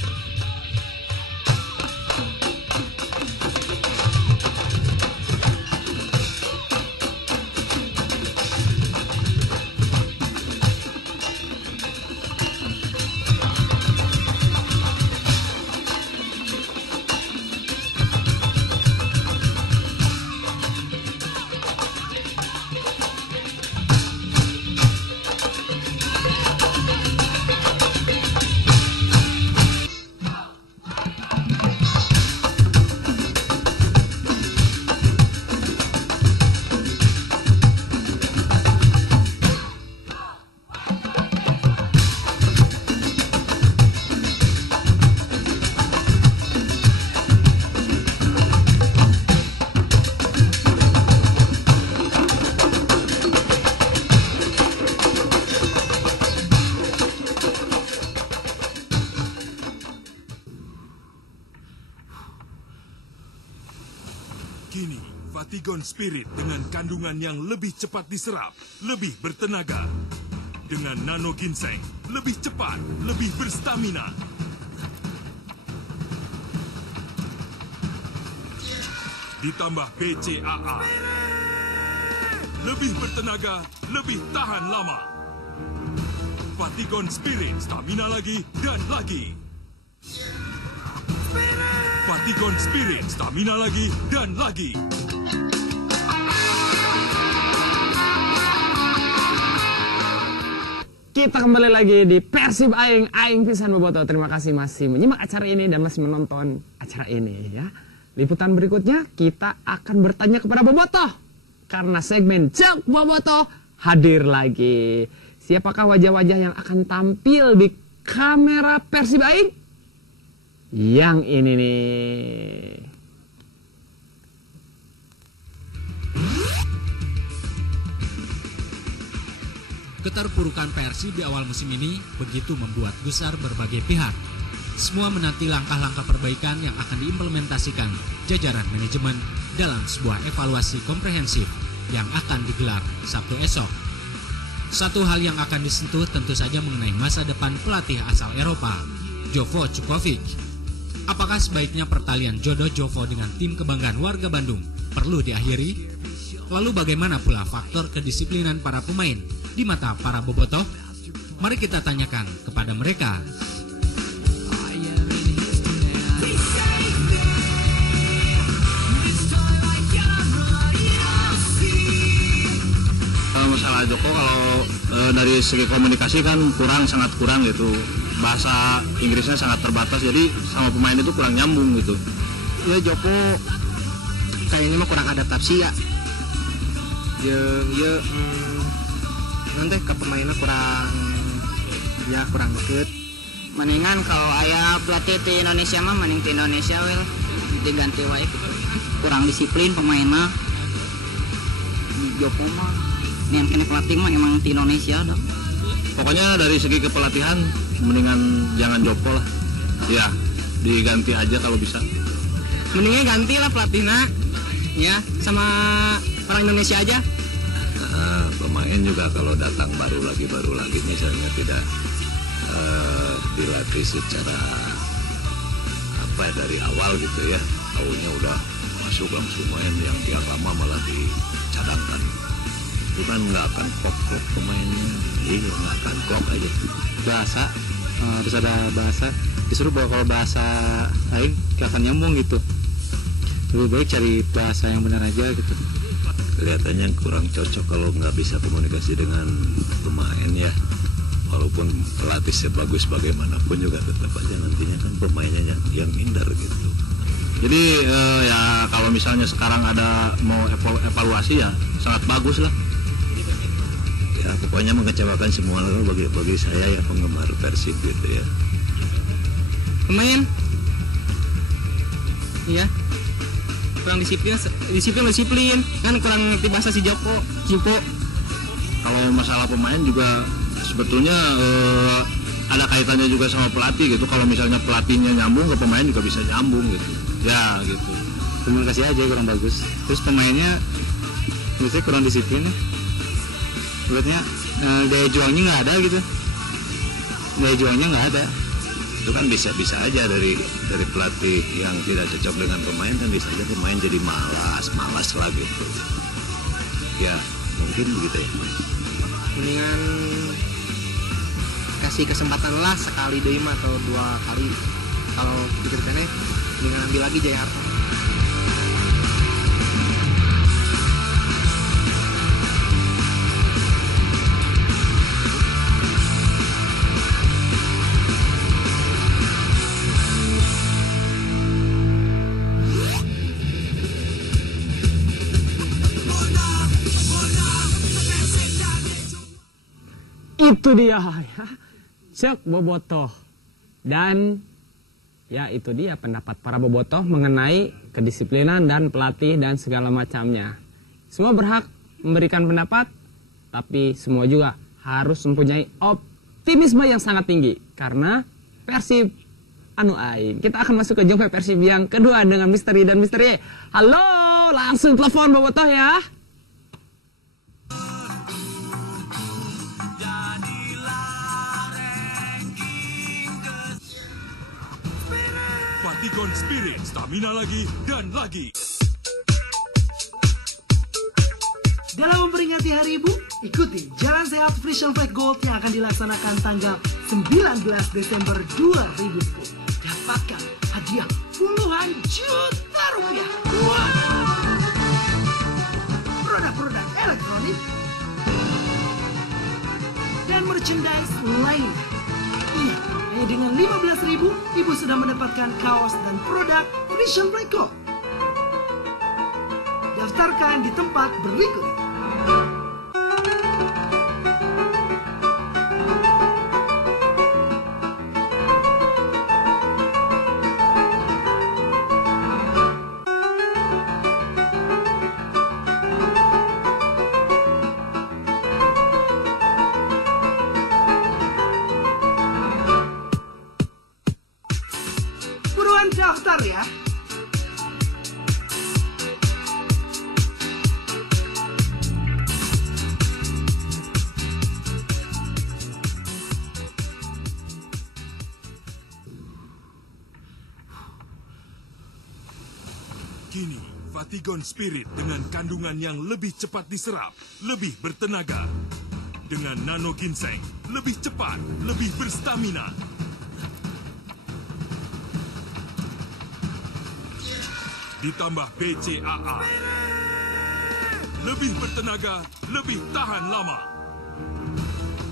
Kini, Vatigon Spirit dengan kandungan yang lebih cepat diserap, lebih bertenaga. Dengan Nano Ginseng, lebih cepat, lebih berstamina. Ditambah BCAA. Lebih bertenaga, lebih tahan lama. Vatigon Spirit, stamina lagi dan lagi. Vatigon Spirit, stamina lagi dan lagi. Kita kembali lagi di Persib Aing pisan bobotoh. Terima kasih masih menyimak acara ini dan masih menonton acara ini ya. Liputan berikutnya kita akan bertanya kepada bobotoh karena segmen Cek Bobotoh hadir lagi. Siapakah wajah-wajah yang akan tampil di kamera Persib Aing? Yang ini nih. Keterpurukan Persib di awal musim ini begitu membuat gusar berbagai pihak. Semua menanti langkah-langkah perbaikan yang akan diimplementasikan jajaran manajemen dalam sebuah evaluasi komprehensif yang akan digelar Sabtu esok. Satu hal yang akan disentuh tentu saja mengenai masa depan pelatih asal Eropa, Jovo Čuković. Apakah sebaiknya pertalian jodoh Jovo dengan tim kebanggaan warga Bandung perlu diakhiri? Lalu bagaimana pula faktor kedisiplinan para pemain di mata para bobotoh? Mari kita tanyakan kepada mereka. Kalau masalah Joko, kalau dari segi komunikasi kan sangat kurang gitu. Bahasa Inggrisnya sangat terbatas, jadi sama pemain itu kurang nyambung gitu. Ya Joko kayaknya mah kurang adaptasi ya. Nanti ke pemainnya kurang deket. Mendingan kalau ayah pelatih di Indonesia mah mending di Indonesia wel diganti wae gitu. Kurang disiplin pemain mah. Joko mah yang kena pelatih mah emang di Indonesia dong. Pokoknya dari segi kepelatihan mendingan jangan Joko lah. Ya, diganti aja kalau bisa. Mendingan ganti lah pelatihnya. Ya, sama orang Indonesia aja. Pemain juga kalau datang baru lagi misalnya tidak dilatih secara dari awal gitu ya, tahunya udah masuk langsung main, yang lama malah dicadangkan, itu kan nggak akan klop pemainnya, nggak akan klop aja. Bahasa harus ada bahasa, disuruh kalau bahasa Aing gak akan nyambung gitu. Lebih baik cari bahasa yang benar aja gitu. Kelihatannya kurang cocok kalau nggak bisa komunikasi dengan pemain ya. Walaupun pelatih sebagus bagaimanapun juga tetap aja nantinya kan pemainnya yang minder gitu. Jadi ya kalau misalnya sekarang ada mau evaluasi ya sangat bagus lah. Ya pokoknya mengecewakan semua bagi saya ya penggemar Persib gitu ya. Pemain, iya. Kurang disiplin kan kurang ngerti bahasa si Joko. Kalau masalah pemain juga sebetulnya ada kaitannya juga sama pelatih gitu. Kalau misalnya pelatihnya nyambung, ke pemain juga bisa nyambung gitu. Ya gitu. Komunikasi aja kurang bagus. Terus pemainnya biasanya kurang disiplin. Buatnya daya juangnya nggak ada gitu. Daya juangnya nggak ada. Itu kan bisa aja dari pelatih yang tidak cocok dengan pemain, kan bisa aja pemain jadi malas lah gitu. Ya mungkin begitu ya. Mendingan kasih kesempatan lah sekali deh atau 2 kali. Kalau pikir kene mendingan ambil lagi Jaya Harto. Itu dia ya, Cek Bobotoh. Dan ya itu dia pendapat para bobotoh mengenai kedisiplinan dan pelatih dan segala macamnya. Semua berhak memberikan pendapat, tapi semua juga harus mempunyai optimisme yang sangat tinggi. Karena Persib anu aing. Kita akan masuk ke jumpa Persib yang kedua dengan Misteri dan Misteri. Halo. langsung telepon Bobotoh ya. Vatigon Spirit, stamina lagi dan lagi. Dalam memperingati Hari Ibu, ikuti Jalan Sehat Vision Flag Gold yang akan dilaksanakan tanggal 19 Desember 2010. Dapatkan hadiah puluhan juta rupiah. Produk-produk elektronik dan merchandise lain. Iya, hanya dengan 15.000, Ibu sudah mendapatkan kaos dan produk Vision Flag Gold. Daftarkan di tempat berikut. Buruan daftar ya. Kini, Vatigon Spirit dengan kandungan yang lebih cepat diserap, lebih bertenaga. Dengan nano ginseng, lebih cepat, lebih berstamina. Ditambah BCAA. Lebih bertenaga, lebih tahan lama.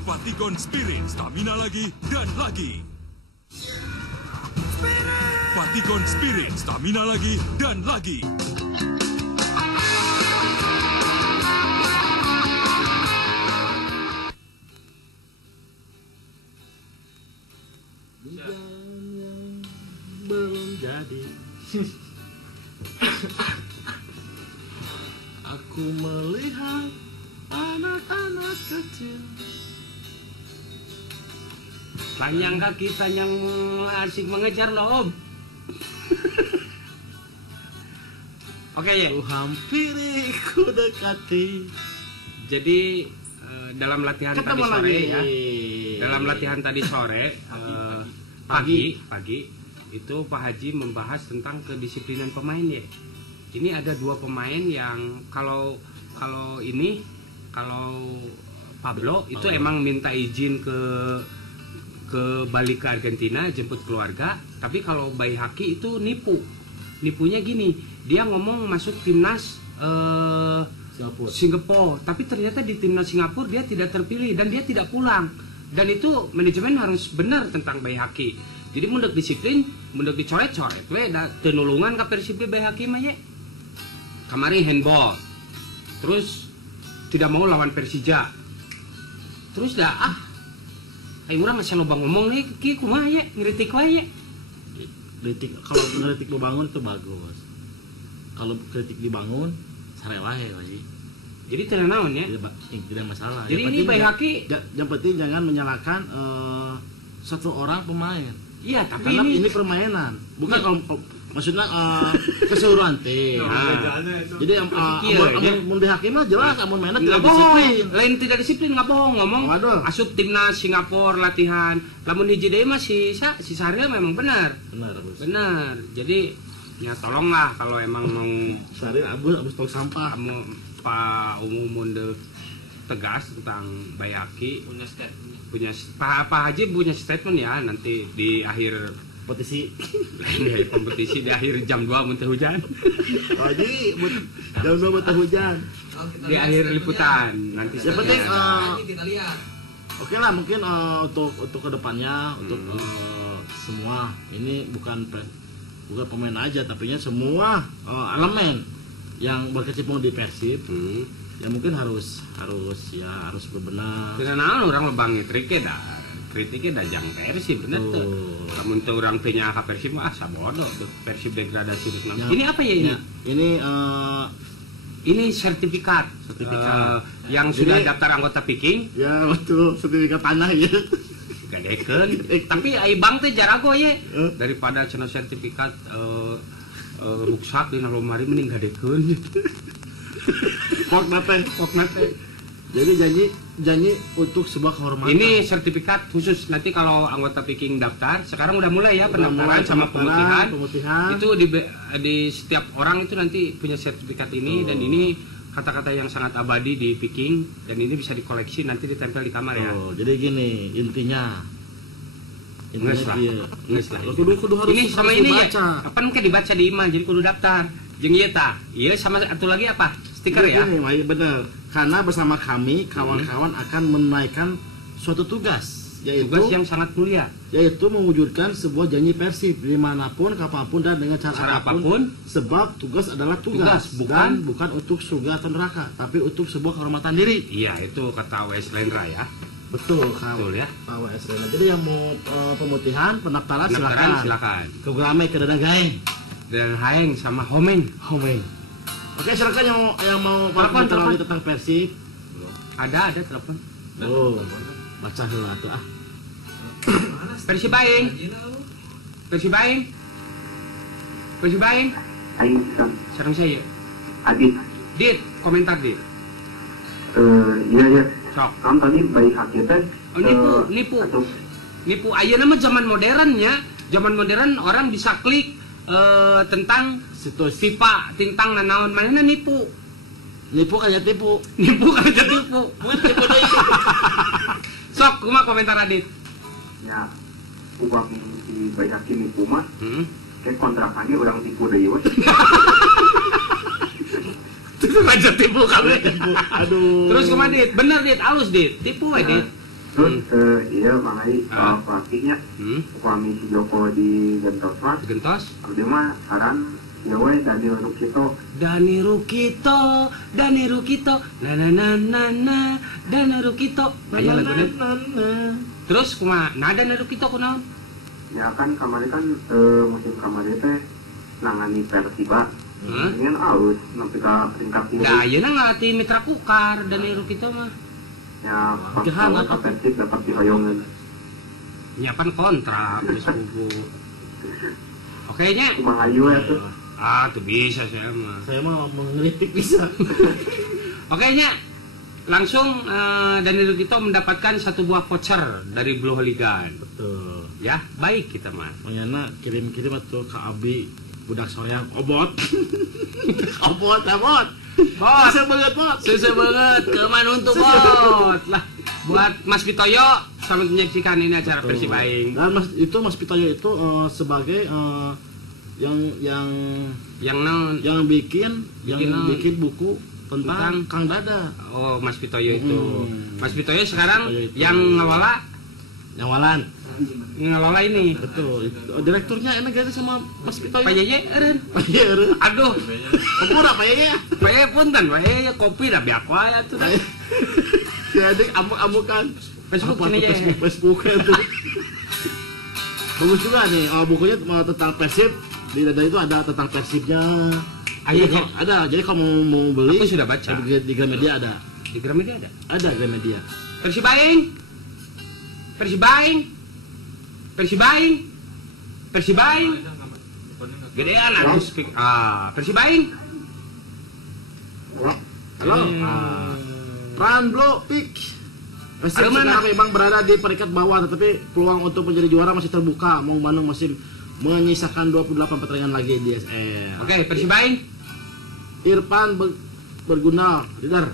Vatigon Spirit, stamina lagi dan lagi. Vatigon Spirit, stamina lagi dan lagi. Belum jadi. Aku melihat anak-anak kecil. Panjang kaki yang asik mengejar lo, Om. Oke ya. Ku hampiri, ku dekati. Jadi dalam latihan Ketemu tadi sore lagi. ya. Dalam latihan tadi sore pagi itu Pak Haji membahas tentang kedisiplinan pemain ya. Ini ada dua pemain yang kalau Pablo itu emang minta izin balik ke Argentina jemput keluarga, tapi kalau Baihaki itu nipunya gini, dia ngomong masuk timnas Singapura, tapi ternyata di timnas Singapura dia tidak terpilih dan dia tidak pulang, dan itu manajemen harus benar tentang Baihaki. Jadi mundak disiplin, mundak dicoret-coret we da tenulungan ka Persib Baihaki mah ye. Kamari handball, terus tidak mau lawan Persija, terus ayo urang masih loba ngomong nih, kieu kumaha ya, ngeritik wae ya. Kritik, kalau ngeritik dibangun itu bagus. Kalau kritik dibangun, sare wae wae. Jadi tidak naon ya? Tidak masalah. Jadi ini Baihaki, yang penting jangan menyalahkan satu orang pemain. Iya, tapi karena ini permainan, bukan kalau maksudnya keseluruhan tim. Jadi amun Baihaki mah jelas amun mainnya tidak disiplin. Lain tidak disiplin nggak bohong ngomong. Asup timnas Singapura latihan. Lamun hiji deui mah si Saril memang benar. Benar. Jadi ya tolonglah kalau emang mau Saril abus tong sampah. Pak Umum tegas tentang Baihaki punya Pak Haji punya statement ya nanti di akhir kompetisi di akhir jam 2 muntah hujan. Haji jam 2 muntah hujan. Di akhir liputan nanti. Yang penting oke lah mungkin untuk kedepannya untuk semua ini bukan pemain aja tapi semua elemen yang berkecimpung di Persib ya mungkin harus benar. Tidak naon orang lebang kritiknya dah jang Persib bener tuh. Namun tuh orang punya hak Persib mah sabodo tuh Persib degradasi terus. Ini apa ya ini? Ini sertifikat yang sudah daftar anggota Piking. Ya betul, sertifikat tanah ya. Gadekeun. Tapi ai bang teh jarago ye daripada cenah sertifikat ruksak di lomari mending gadekeun. Kok nate. Jadi janji untuk sebuah kehormatan. Ini sertifikat khusus nanti kalau anggota Viking daftar. Sekarang udah mulai ya pendaftaran sama pemutihan. Itu di setiap orang itu nanti punya sertifikat ini dan ini kata-kata yang sangat abadi di Viking dan ini bisa dikoleksi nanti ditempel di kamar ya. Jadi gini intinya. Nges lah. Kudu harus ini sama ini dibaca. ya. Apa kan dibaca di iman jadi kudu daftar. Jeung ieu tah. Iya sama satu lagi apa? Stiker ya. Ini bener. Karena bersama kami kawan-kawan akan menaikkan suatu tugas, yaitu tugas yang sangat mulia, yaitu mewujudkan sebuah janji Persib dimanapun, kapanpun dan dengan cara apapun. Sebab tugas adalah tugas. Bukan untuk surga atau neraka, tapi untuk sebuah kehormatan diri. Iya, itu kata W.S. Lendra ya. Betul, betul ya. Pak W.S. Lendra. Jadi yang mau pendaftaran silakan. Ke Grame ke Dadang Gaeng. Dan Haeng sama Homeng. Oke, silakan yang mau telepon tentang Persib. Ada telepon. Oh, baca dulu atuh ah. Persib Aing. Aing sareng saya. Adit. Dit, komentar Dit. Iya. Sok. Kan tadi bayi hati teh. Nipu ayeuna mah zaman modernnya. Zaman modern orang bisa klik tentang situs pipa tintang nanaon mana nipu kayak tipu sok kumaha komentar Adit ya ubah si bayi hakim nipu mah kayak kontrakannya orang tipu deui we aja tipu kabeh aduh terus kumaha Dit bener Dit halus Dit tipu we Dit terus iya mangai pelatihnya suami si Joko di Gentos lah dia mah saran ya we Dani Rukito Dani Rukito na Dani Rukito terus kumaha nah Dani Rukito kunaon ya kan kemarin kan musim kemarin teh nangani Persiba ini kan aus sampai ke peringkat tinggi nah ayeuna ngalatih Mitra Kukar Dani Rukito mah ya pas awal Persib dapat dihoyongan nyiapan kontrak geus buku oke nya kumaha ayu ya tuh tuh bisa saya mah mengkritik bisa oke nya langsung Dani Rukito mendapatkan satu buah voucher dari Blue Hooligan betul ya baik kita mah pokoknya kirim atuh ke Abi budak soreang obot Bot, susah banget, kemana untuk bot lah. Buat Mas Pitoyo, selamat menyaksikan ini acara Persib Aing. Dan Mas Pitoyo itu sebagai yang bikin buku tentang Kang Dada. Oh, Mas Pitoyo itu. Mas Pitoyo sekarang yang ngelola ini. Betul. Direkturnya enak gak sama Mas Pitoyo? Pak Yeye eureun. Aduh. Kumpul Pak Yeye. Pak Yeye punten, Pak Yeye kopi lah biak wae atuh. Jadi amuk-amukan Facebook ini ya. Facebook itu. Bagus juga nih bukunya tentang Persib. Di Dada itu ada tentang Persibnya. Ada. Jadi kalau mau beli aku sudah baca. Di Gramedia ada. Di Gramedia ada? Ada Gramedia. Persib Aing. Gedean aku speak. Persib Aing. Halo. Run blow pick. Persib sekarang memang berada di peringkat bawah, tetapi peluang untuk menjadi juara masih terbuka. Mau Bandung masih menyisakan 28 pertandingan lagi di DSL. Oke, Persib Aing. Irfan berguna, leader.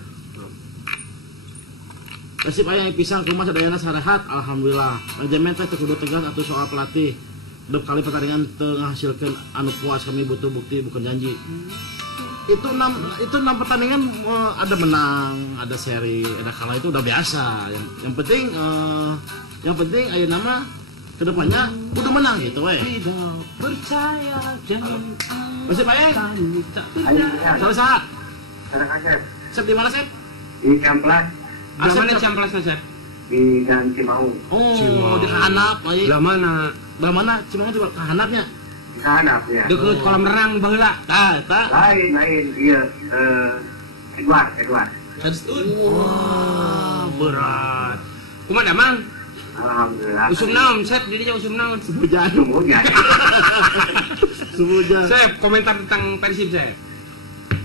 Persib Aing pisang kumas sadayana sarehat, alhamdulillah. Manajemen teh kudu tegas atuh soal pelatih. Dep kali pertandingan menghasilkan anu puas, kami butuh bukti bukan janji. Itu 6 pertandingan ada menang, ada seri, ada kalah itu udah biasa. Yang penting ayo nama kedepannya udah menang gitu weh. Tidak percaya jangan. Persib Aing. Salah. Sep di mana Sep? Di Kamplas. Mana Camplasnya Sep? Di Jalan Cimaung. Oh, di Kahanap Aing. Belah mana? Cimaung di Kahanapnya. Kahanap ya. Deket kolam renang baheula. Lain iya Edward. Wah, berat. Kumaha Mang? Alhamdulillah. Usum naon, Sep? Dirinya usum naon? Sebujan. Sebujan. Sep, komentar tentang Persib, Sep.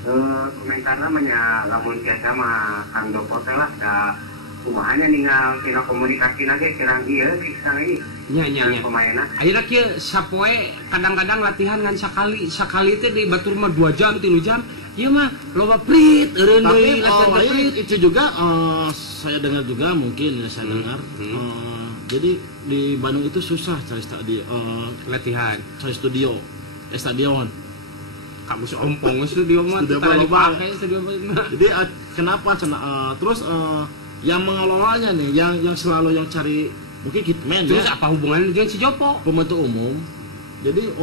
Komentarnya namanya lamun biasa mah Kang Dopot lah da kumahanya ninggal tina komunikasi lagi kirang ieu kisah ini. Nya. Pemainna. Ayeuna kieu sapoe kadang-kadang latihan ngan sakali teh di batur mah 2 jam 3 jam. Ieu mah loba prit eureun deui latihan prit. Itu juga saya dengar juga mungkin ya saya dengar. Jadi di Bandung itu susah cari latihan, cari stadion. Kamu ompong studio mah dipakai studio. Jadi kenapa terus yang mengelolanya nih yang selalu yang cari mungkin hitman terus ya. Apa hubungannya dengan si Jopo? Pembantu umum. Jadi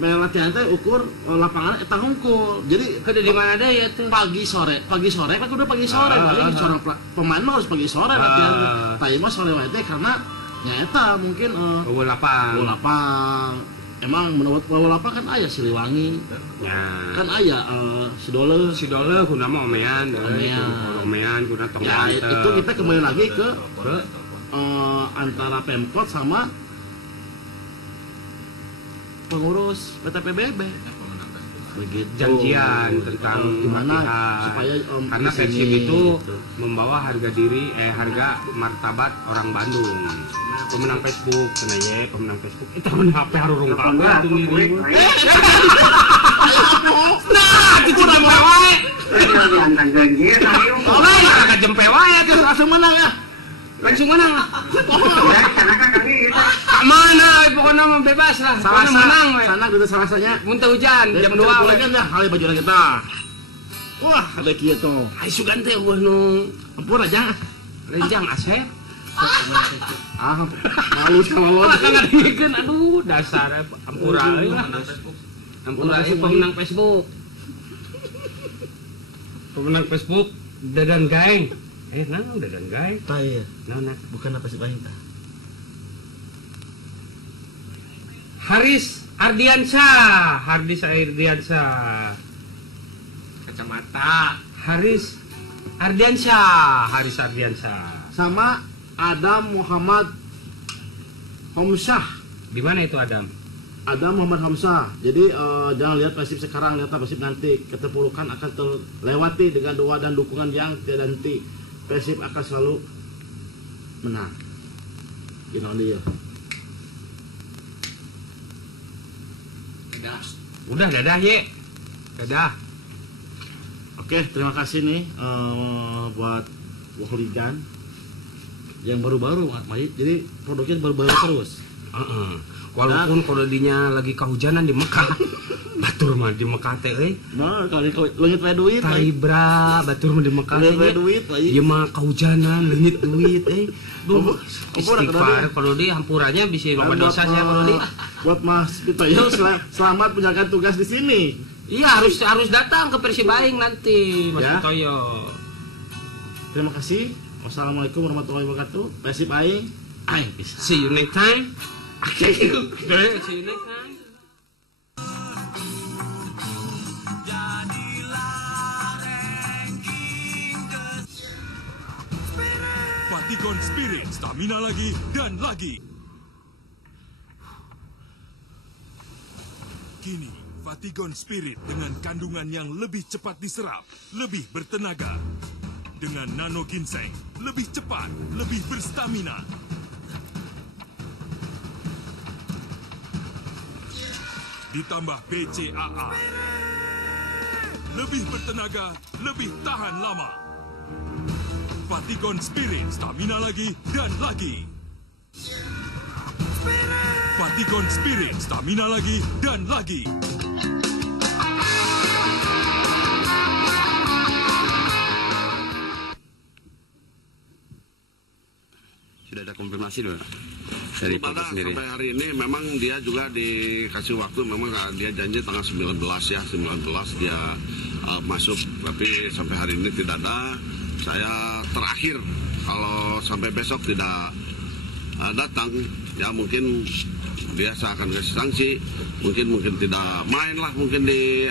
latihan teh ukur lapangan eta hungkul. Jadi di mana ada ya tuh? Pagi sore kan udah pagi sore. Jadi seorang pemain mah harus pagi sore latihan. Tapi mah sore wae teh karena nya eta mungkin lapang. Emang menurut Wawalapa kan ayah Siliwangi, kan ayah Sidole kuna mah omean kuna tong ya, itu kita kembali lagi ke antara Pemkot sama pengurus PTPBB begitu janjian tentang gimana supaya karena Persib itu membawa harga martabat orang Bandung. Pemenang Facebook, pemenang Facebook. Itu mana HP harurung pangga tuh nih. Nah, itu jempe wae. Antang janji tadi. Kakak jempe wae terus langsung menang ya. Langsung menang. Ya, sana kan kami kita. Mana pokoknya mah bebas lah. Pokoknya menang we. Sana gitu salasanya. Muntah hujan jam 2 we. Kan dah hari baju kita. Wah, ada kieu tuh. Ai sugan teh eueuh nu ampun aja. Renjang Asep. Malu sama lo. Kan ngadikeun aduh dasar ampura euy lah. Ampura pemenang Facebook. Pemenang Facebook Dadan Gaeng. Naon Dadan Gaeng? Tah ieu. Naon? Bukan apa sih Bang tah. Haris Ardiansyah. Kacamata. Haris Ardiansyah. Sama Adam Muhammad Hamzah. Di mana itu Adam? Adam Muhammad Hamzah. Jadi jangan lihat Persib sekarang, lihat Persib nanti. Keterpurukan akan terlewati dengan doa dan dukungan yang tiada henti. Persib akan selalu menang. Ini dia. Udah dadah ye. Dadah. Oke, terima kasih nih buat Wahlidan yang baru-baru, jadi produknya baru-baru terus. Walaupun kalau dinya lagi kehujanan di Mekah, batur mah di Mekah teh euy. Nah, kalau leungit wae duit. Taibra, batur mah di Mekah teh. Duit ieu mah kehujanan leungit duit istighfar kalau di hampurannya bisa loba dosa saya kalau di. Buat Mas Pitoyo selamat menjalankan tugas di sini. Iya, harus datang ke Persib Aing nanti, Mas Pitoyo. Terima kasih. Wassalamualaikum warahmatullahi wabarakatuh. Persib Aing. See you next time. See you next time. Fatigon Spirit, stamina lagi dan lagi. Kini, Fatigon Spirit dengan kandungan yang lebih cepat diserap, lebih bertenaga. Dengan nano ginseng, lebih cepat, lebih berstamina. Ditambah BCAA. Lebih bertenaga, lebih tahan lama. Fatigon Spirit, stamina lagi dan lagi. Fatigon Spirit, stamina lagi dan lagi. Sudah ada konfirmasi dulu dari Pak sendiri. Sampai hari ini memang dia juga dikasih waktu, memang dia janji tanggal 19 ya, 19 dia masuk, tapi sampai hari ini tidak ada. Saya terakhir kalau sampai besok tidak datang, ya mungkin dia akan kasih sanksi, mungkin tidak main lah, mungkin di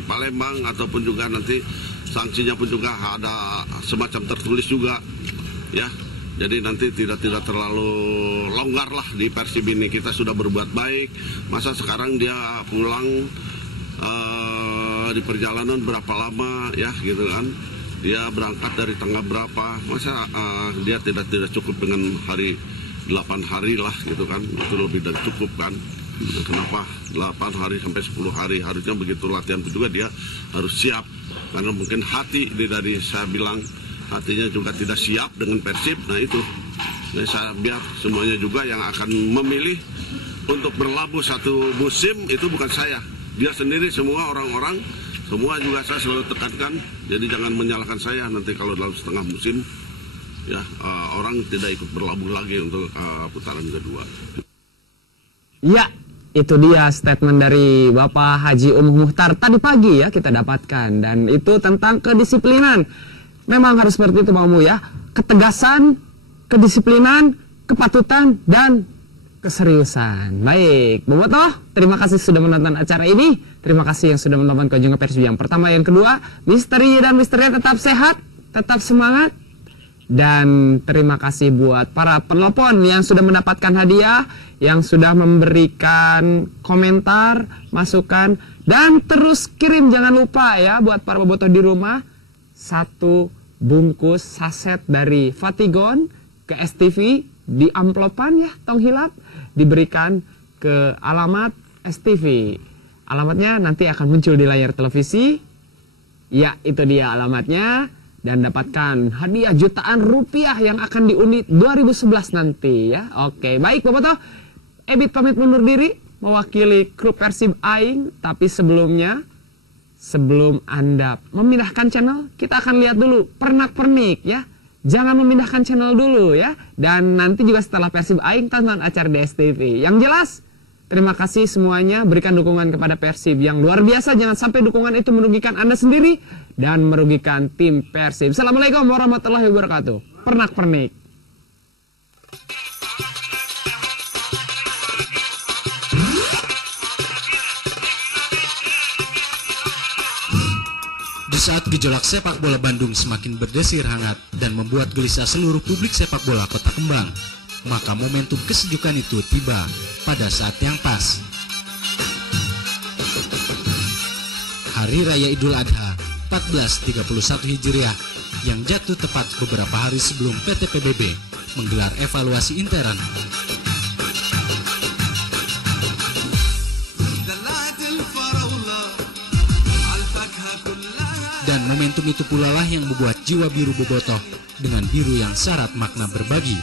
Palembang, ataupun juga nanti sanksinya pun juga ada semacam tertulis juga, ya. Jadi nanti tidak terlalu longgar lah di Persib ini. Kita sudah berbuat baik. Masa sekarang dia pulang di perjalanan berapa lama ya gitu kan? Dia berangkat dari tanggal berapa? Masa dia tidak cukup dengan 8 hari lah gitu kan? Itu lebih dari cukup kan? Kenapa 8 hari sampai 10 hari? Harusnya begitu latihan juga dia harus siap. Karena mungkin hati dari saya bilang hatinya juga tidak siap dengan Persib. Nah itu jadi saya biar semuanya juga yang akan memilih untuk berlabuh satu musim itu bukan saya, dia sendiri. Semua orang-orang semua juga saya selalu tekankan, jadi jangan menyalahkan saya nanti kalau dalam setengah musim ya orang tidak ikut berlabuh lagi untuk putaran kedua. Ya, itu dia statement dari Bapak Haji Muhtar tadi pagi ya kita dapatkan, dan itu tentang kedisiplinan. Memang harus seperti itu Mamu ya, ketegasan, kedisiplinan, kepatutan, dan keseriusan. Baik, Bobotoh, terima kasih sudah menonton acara ini. Terima kasih yang sudah menonton kunjungan Persib yang pertama, yang kedua. Misteri dan misteri tetap sehat, tetap semangat. Dan terima kasih buat para penelpon yang sudah mendapatkan hadiah, yang sudah memberikan komentar, masukan, dan terus kirim, jangan lupa ya buat para bobotoh di rumah, 1 bungkus saset dari Fatigon ke STV di amplopan ya, tong hilap, diberikan ke alamat STV. Alamatnya nanti akan muncul di layar televisi. Ya, itu dia alamatnya. Dan dapatkan hadiah jutaan rupiah yang akan diundi 2011 nanti ya. Oke, baik Bobotoh. Ebit pamit mundur diri mewakili grup Persib Aing. Tapi sebelumnya, sebelum Anda memindahkan channel, kita akan lihat dulu pernak-pernik ya. Jangan memindahkan channel dulu ya. Dan nanti juga setelah Persib Aing tonton acara di STV. Yang jelas, terima kasih semuanya, berikan dukungan kepada Persib yang luar biasa. Jangan sampai dukungan itu merugikan Anda sendiri dan merugikan tim Persib. Assalamualaikum warahmatullahi wabarakatuh. Pernak-pernik. Di saat gejolak sepak bola Bandung semakin berdesir hangat dan membuat gelisah seluruh publik sepak bola Kota Kembang, maka momentum kesejukan itu tiba pada saat yang pas. Hari Raya Idul Adha 1431 Hijriah yang jatuh tepat beberapa hari sebelum PT PBB menggelar evaluasi intern. Dan momentum itu pula lah yang membuat jiwa biru bobotoh dengan biru yang syarat makna berbagi.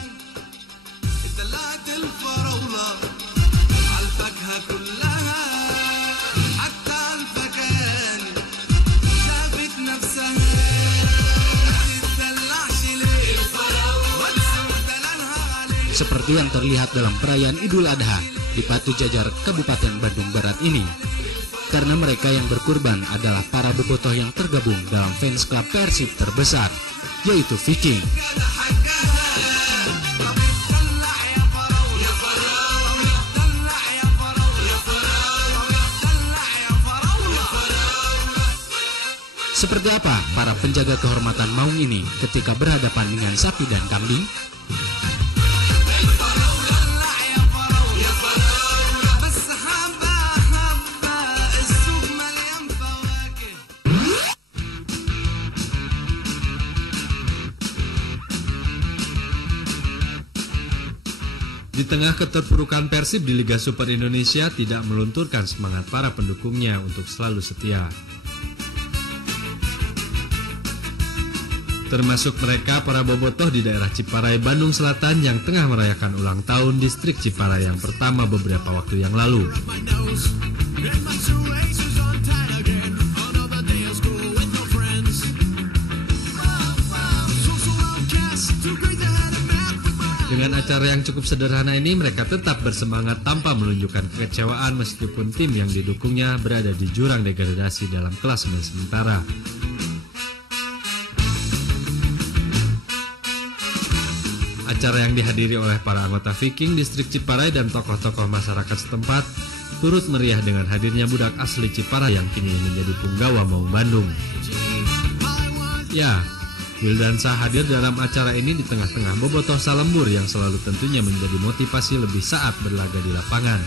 Seperti yang terlihat dalam perayaan Idul Adha di Patu Jajar, Kabupaten Bandung Barat ini. Karena mereka yang berkurban adalah para bobotoh yang tergabung dalam fans club Persib terbesar, yaitu Viking. Seperti apa para penjaga kehormatan maung ini ketika berhadapan dengan sapi dan kambing? Di tengah keterpurukan Persib di Liga Super Indonesia tidak melunturkan semangat para pendukungnya untuk selalu setia. Termasuk mereka para bobotoh di daerah Ciparai, Bandung Selatan yang tengah merayakan ulang tahun distrik Ciparai yang pertama beberapa waktu yang lalu. Dengan acara yang cukup sederhana ini, mereka tetap bersemangat tanpa menunjukkan kekecewaan meskipun tim yang didukungnya berada di jurang degradasi dalam klasemen sementara. Acara yang dihadiri oleh para anggota Viking distrik Ciparai dan tokoh-tokoh masyarakat setempat turut meriah dengan hadirnya budak asli Ciparai yang kini menjadi punggawa Maung Bandung. Ya, Wildansa hadir dalam acara ini di tengah-tengah bobotoh Salembur yang selalu tentunya menjadi motivasi lebih saat berlaga di lapangan.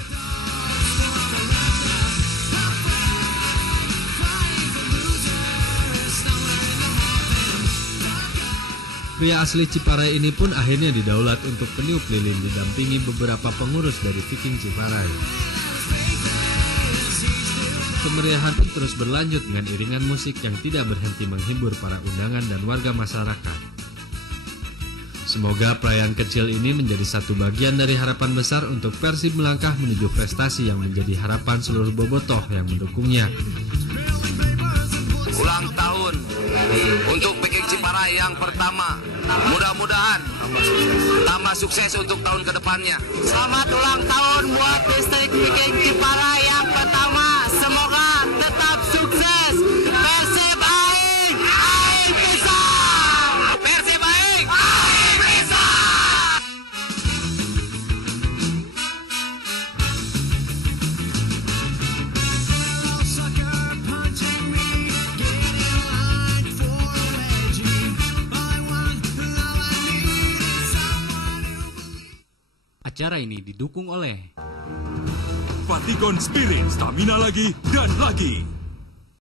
Pria asli Ciparai ini pun akhirnya didaulat untuk peniup lilin didampingi beberapa pengurus dari Viking Ciparai. Kemeriahan pun terus berlanjut dengan iringan musik yang tidak berhenti menghibur para undangan dan warga masyarakat. Semoga perayaan kecil ini menjadi satu bagian dari harapan besar untuk Persib melangkah menuju prestasi yang menjadi harapan seluruh bobotoh yang mendukungnya. Ulang tahun untuk Viking Ciparai yang pertama. Mudah-mudahan tambah sukses untuk tahun kedepannya. Selamat ulang tahun buat distrik Viking Ciparai yang pertama. Semoga tetap sukses. Persib Aing, Aing bisa. Persib Aing, Aing bisa. Acara ini didukung oleh Vatigon Spirit, stamina lagi dan lagi.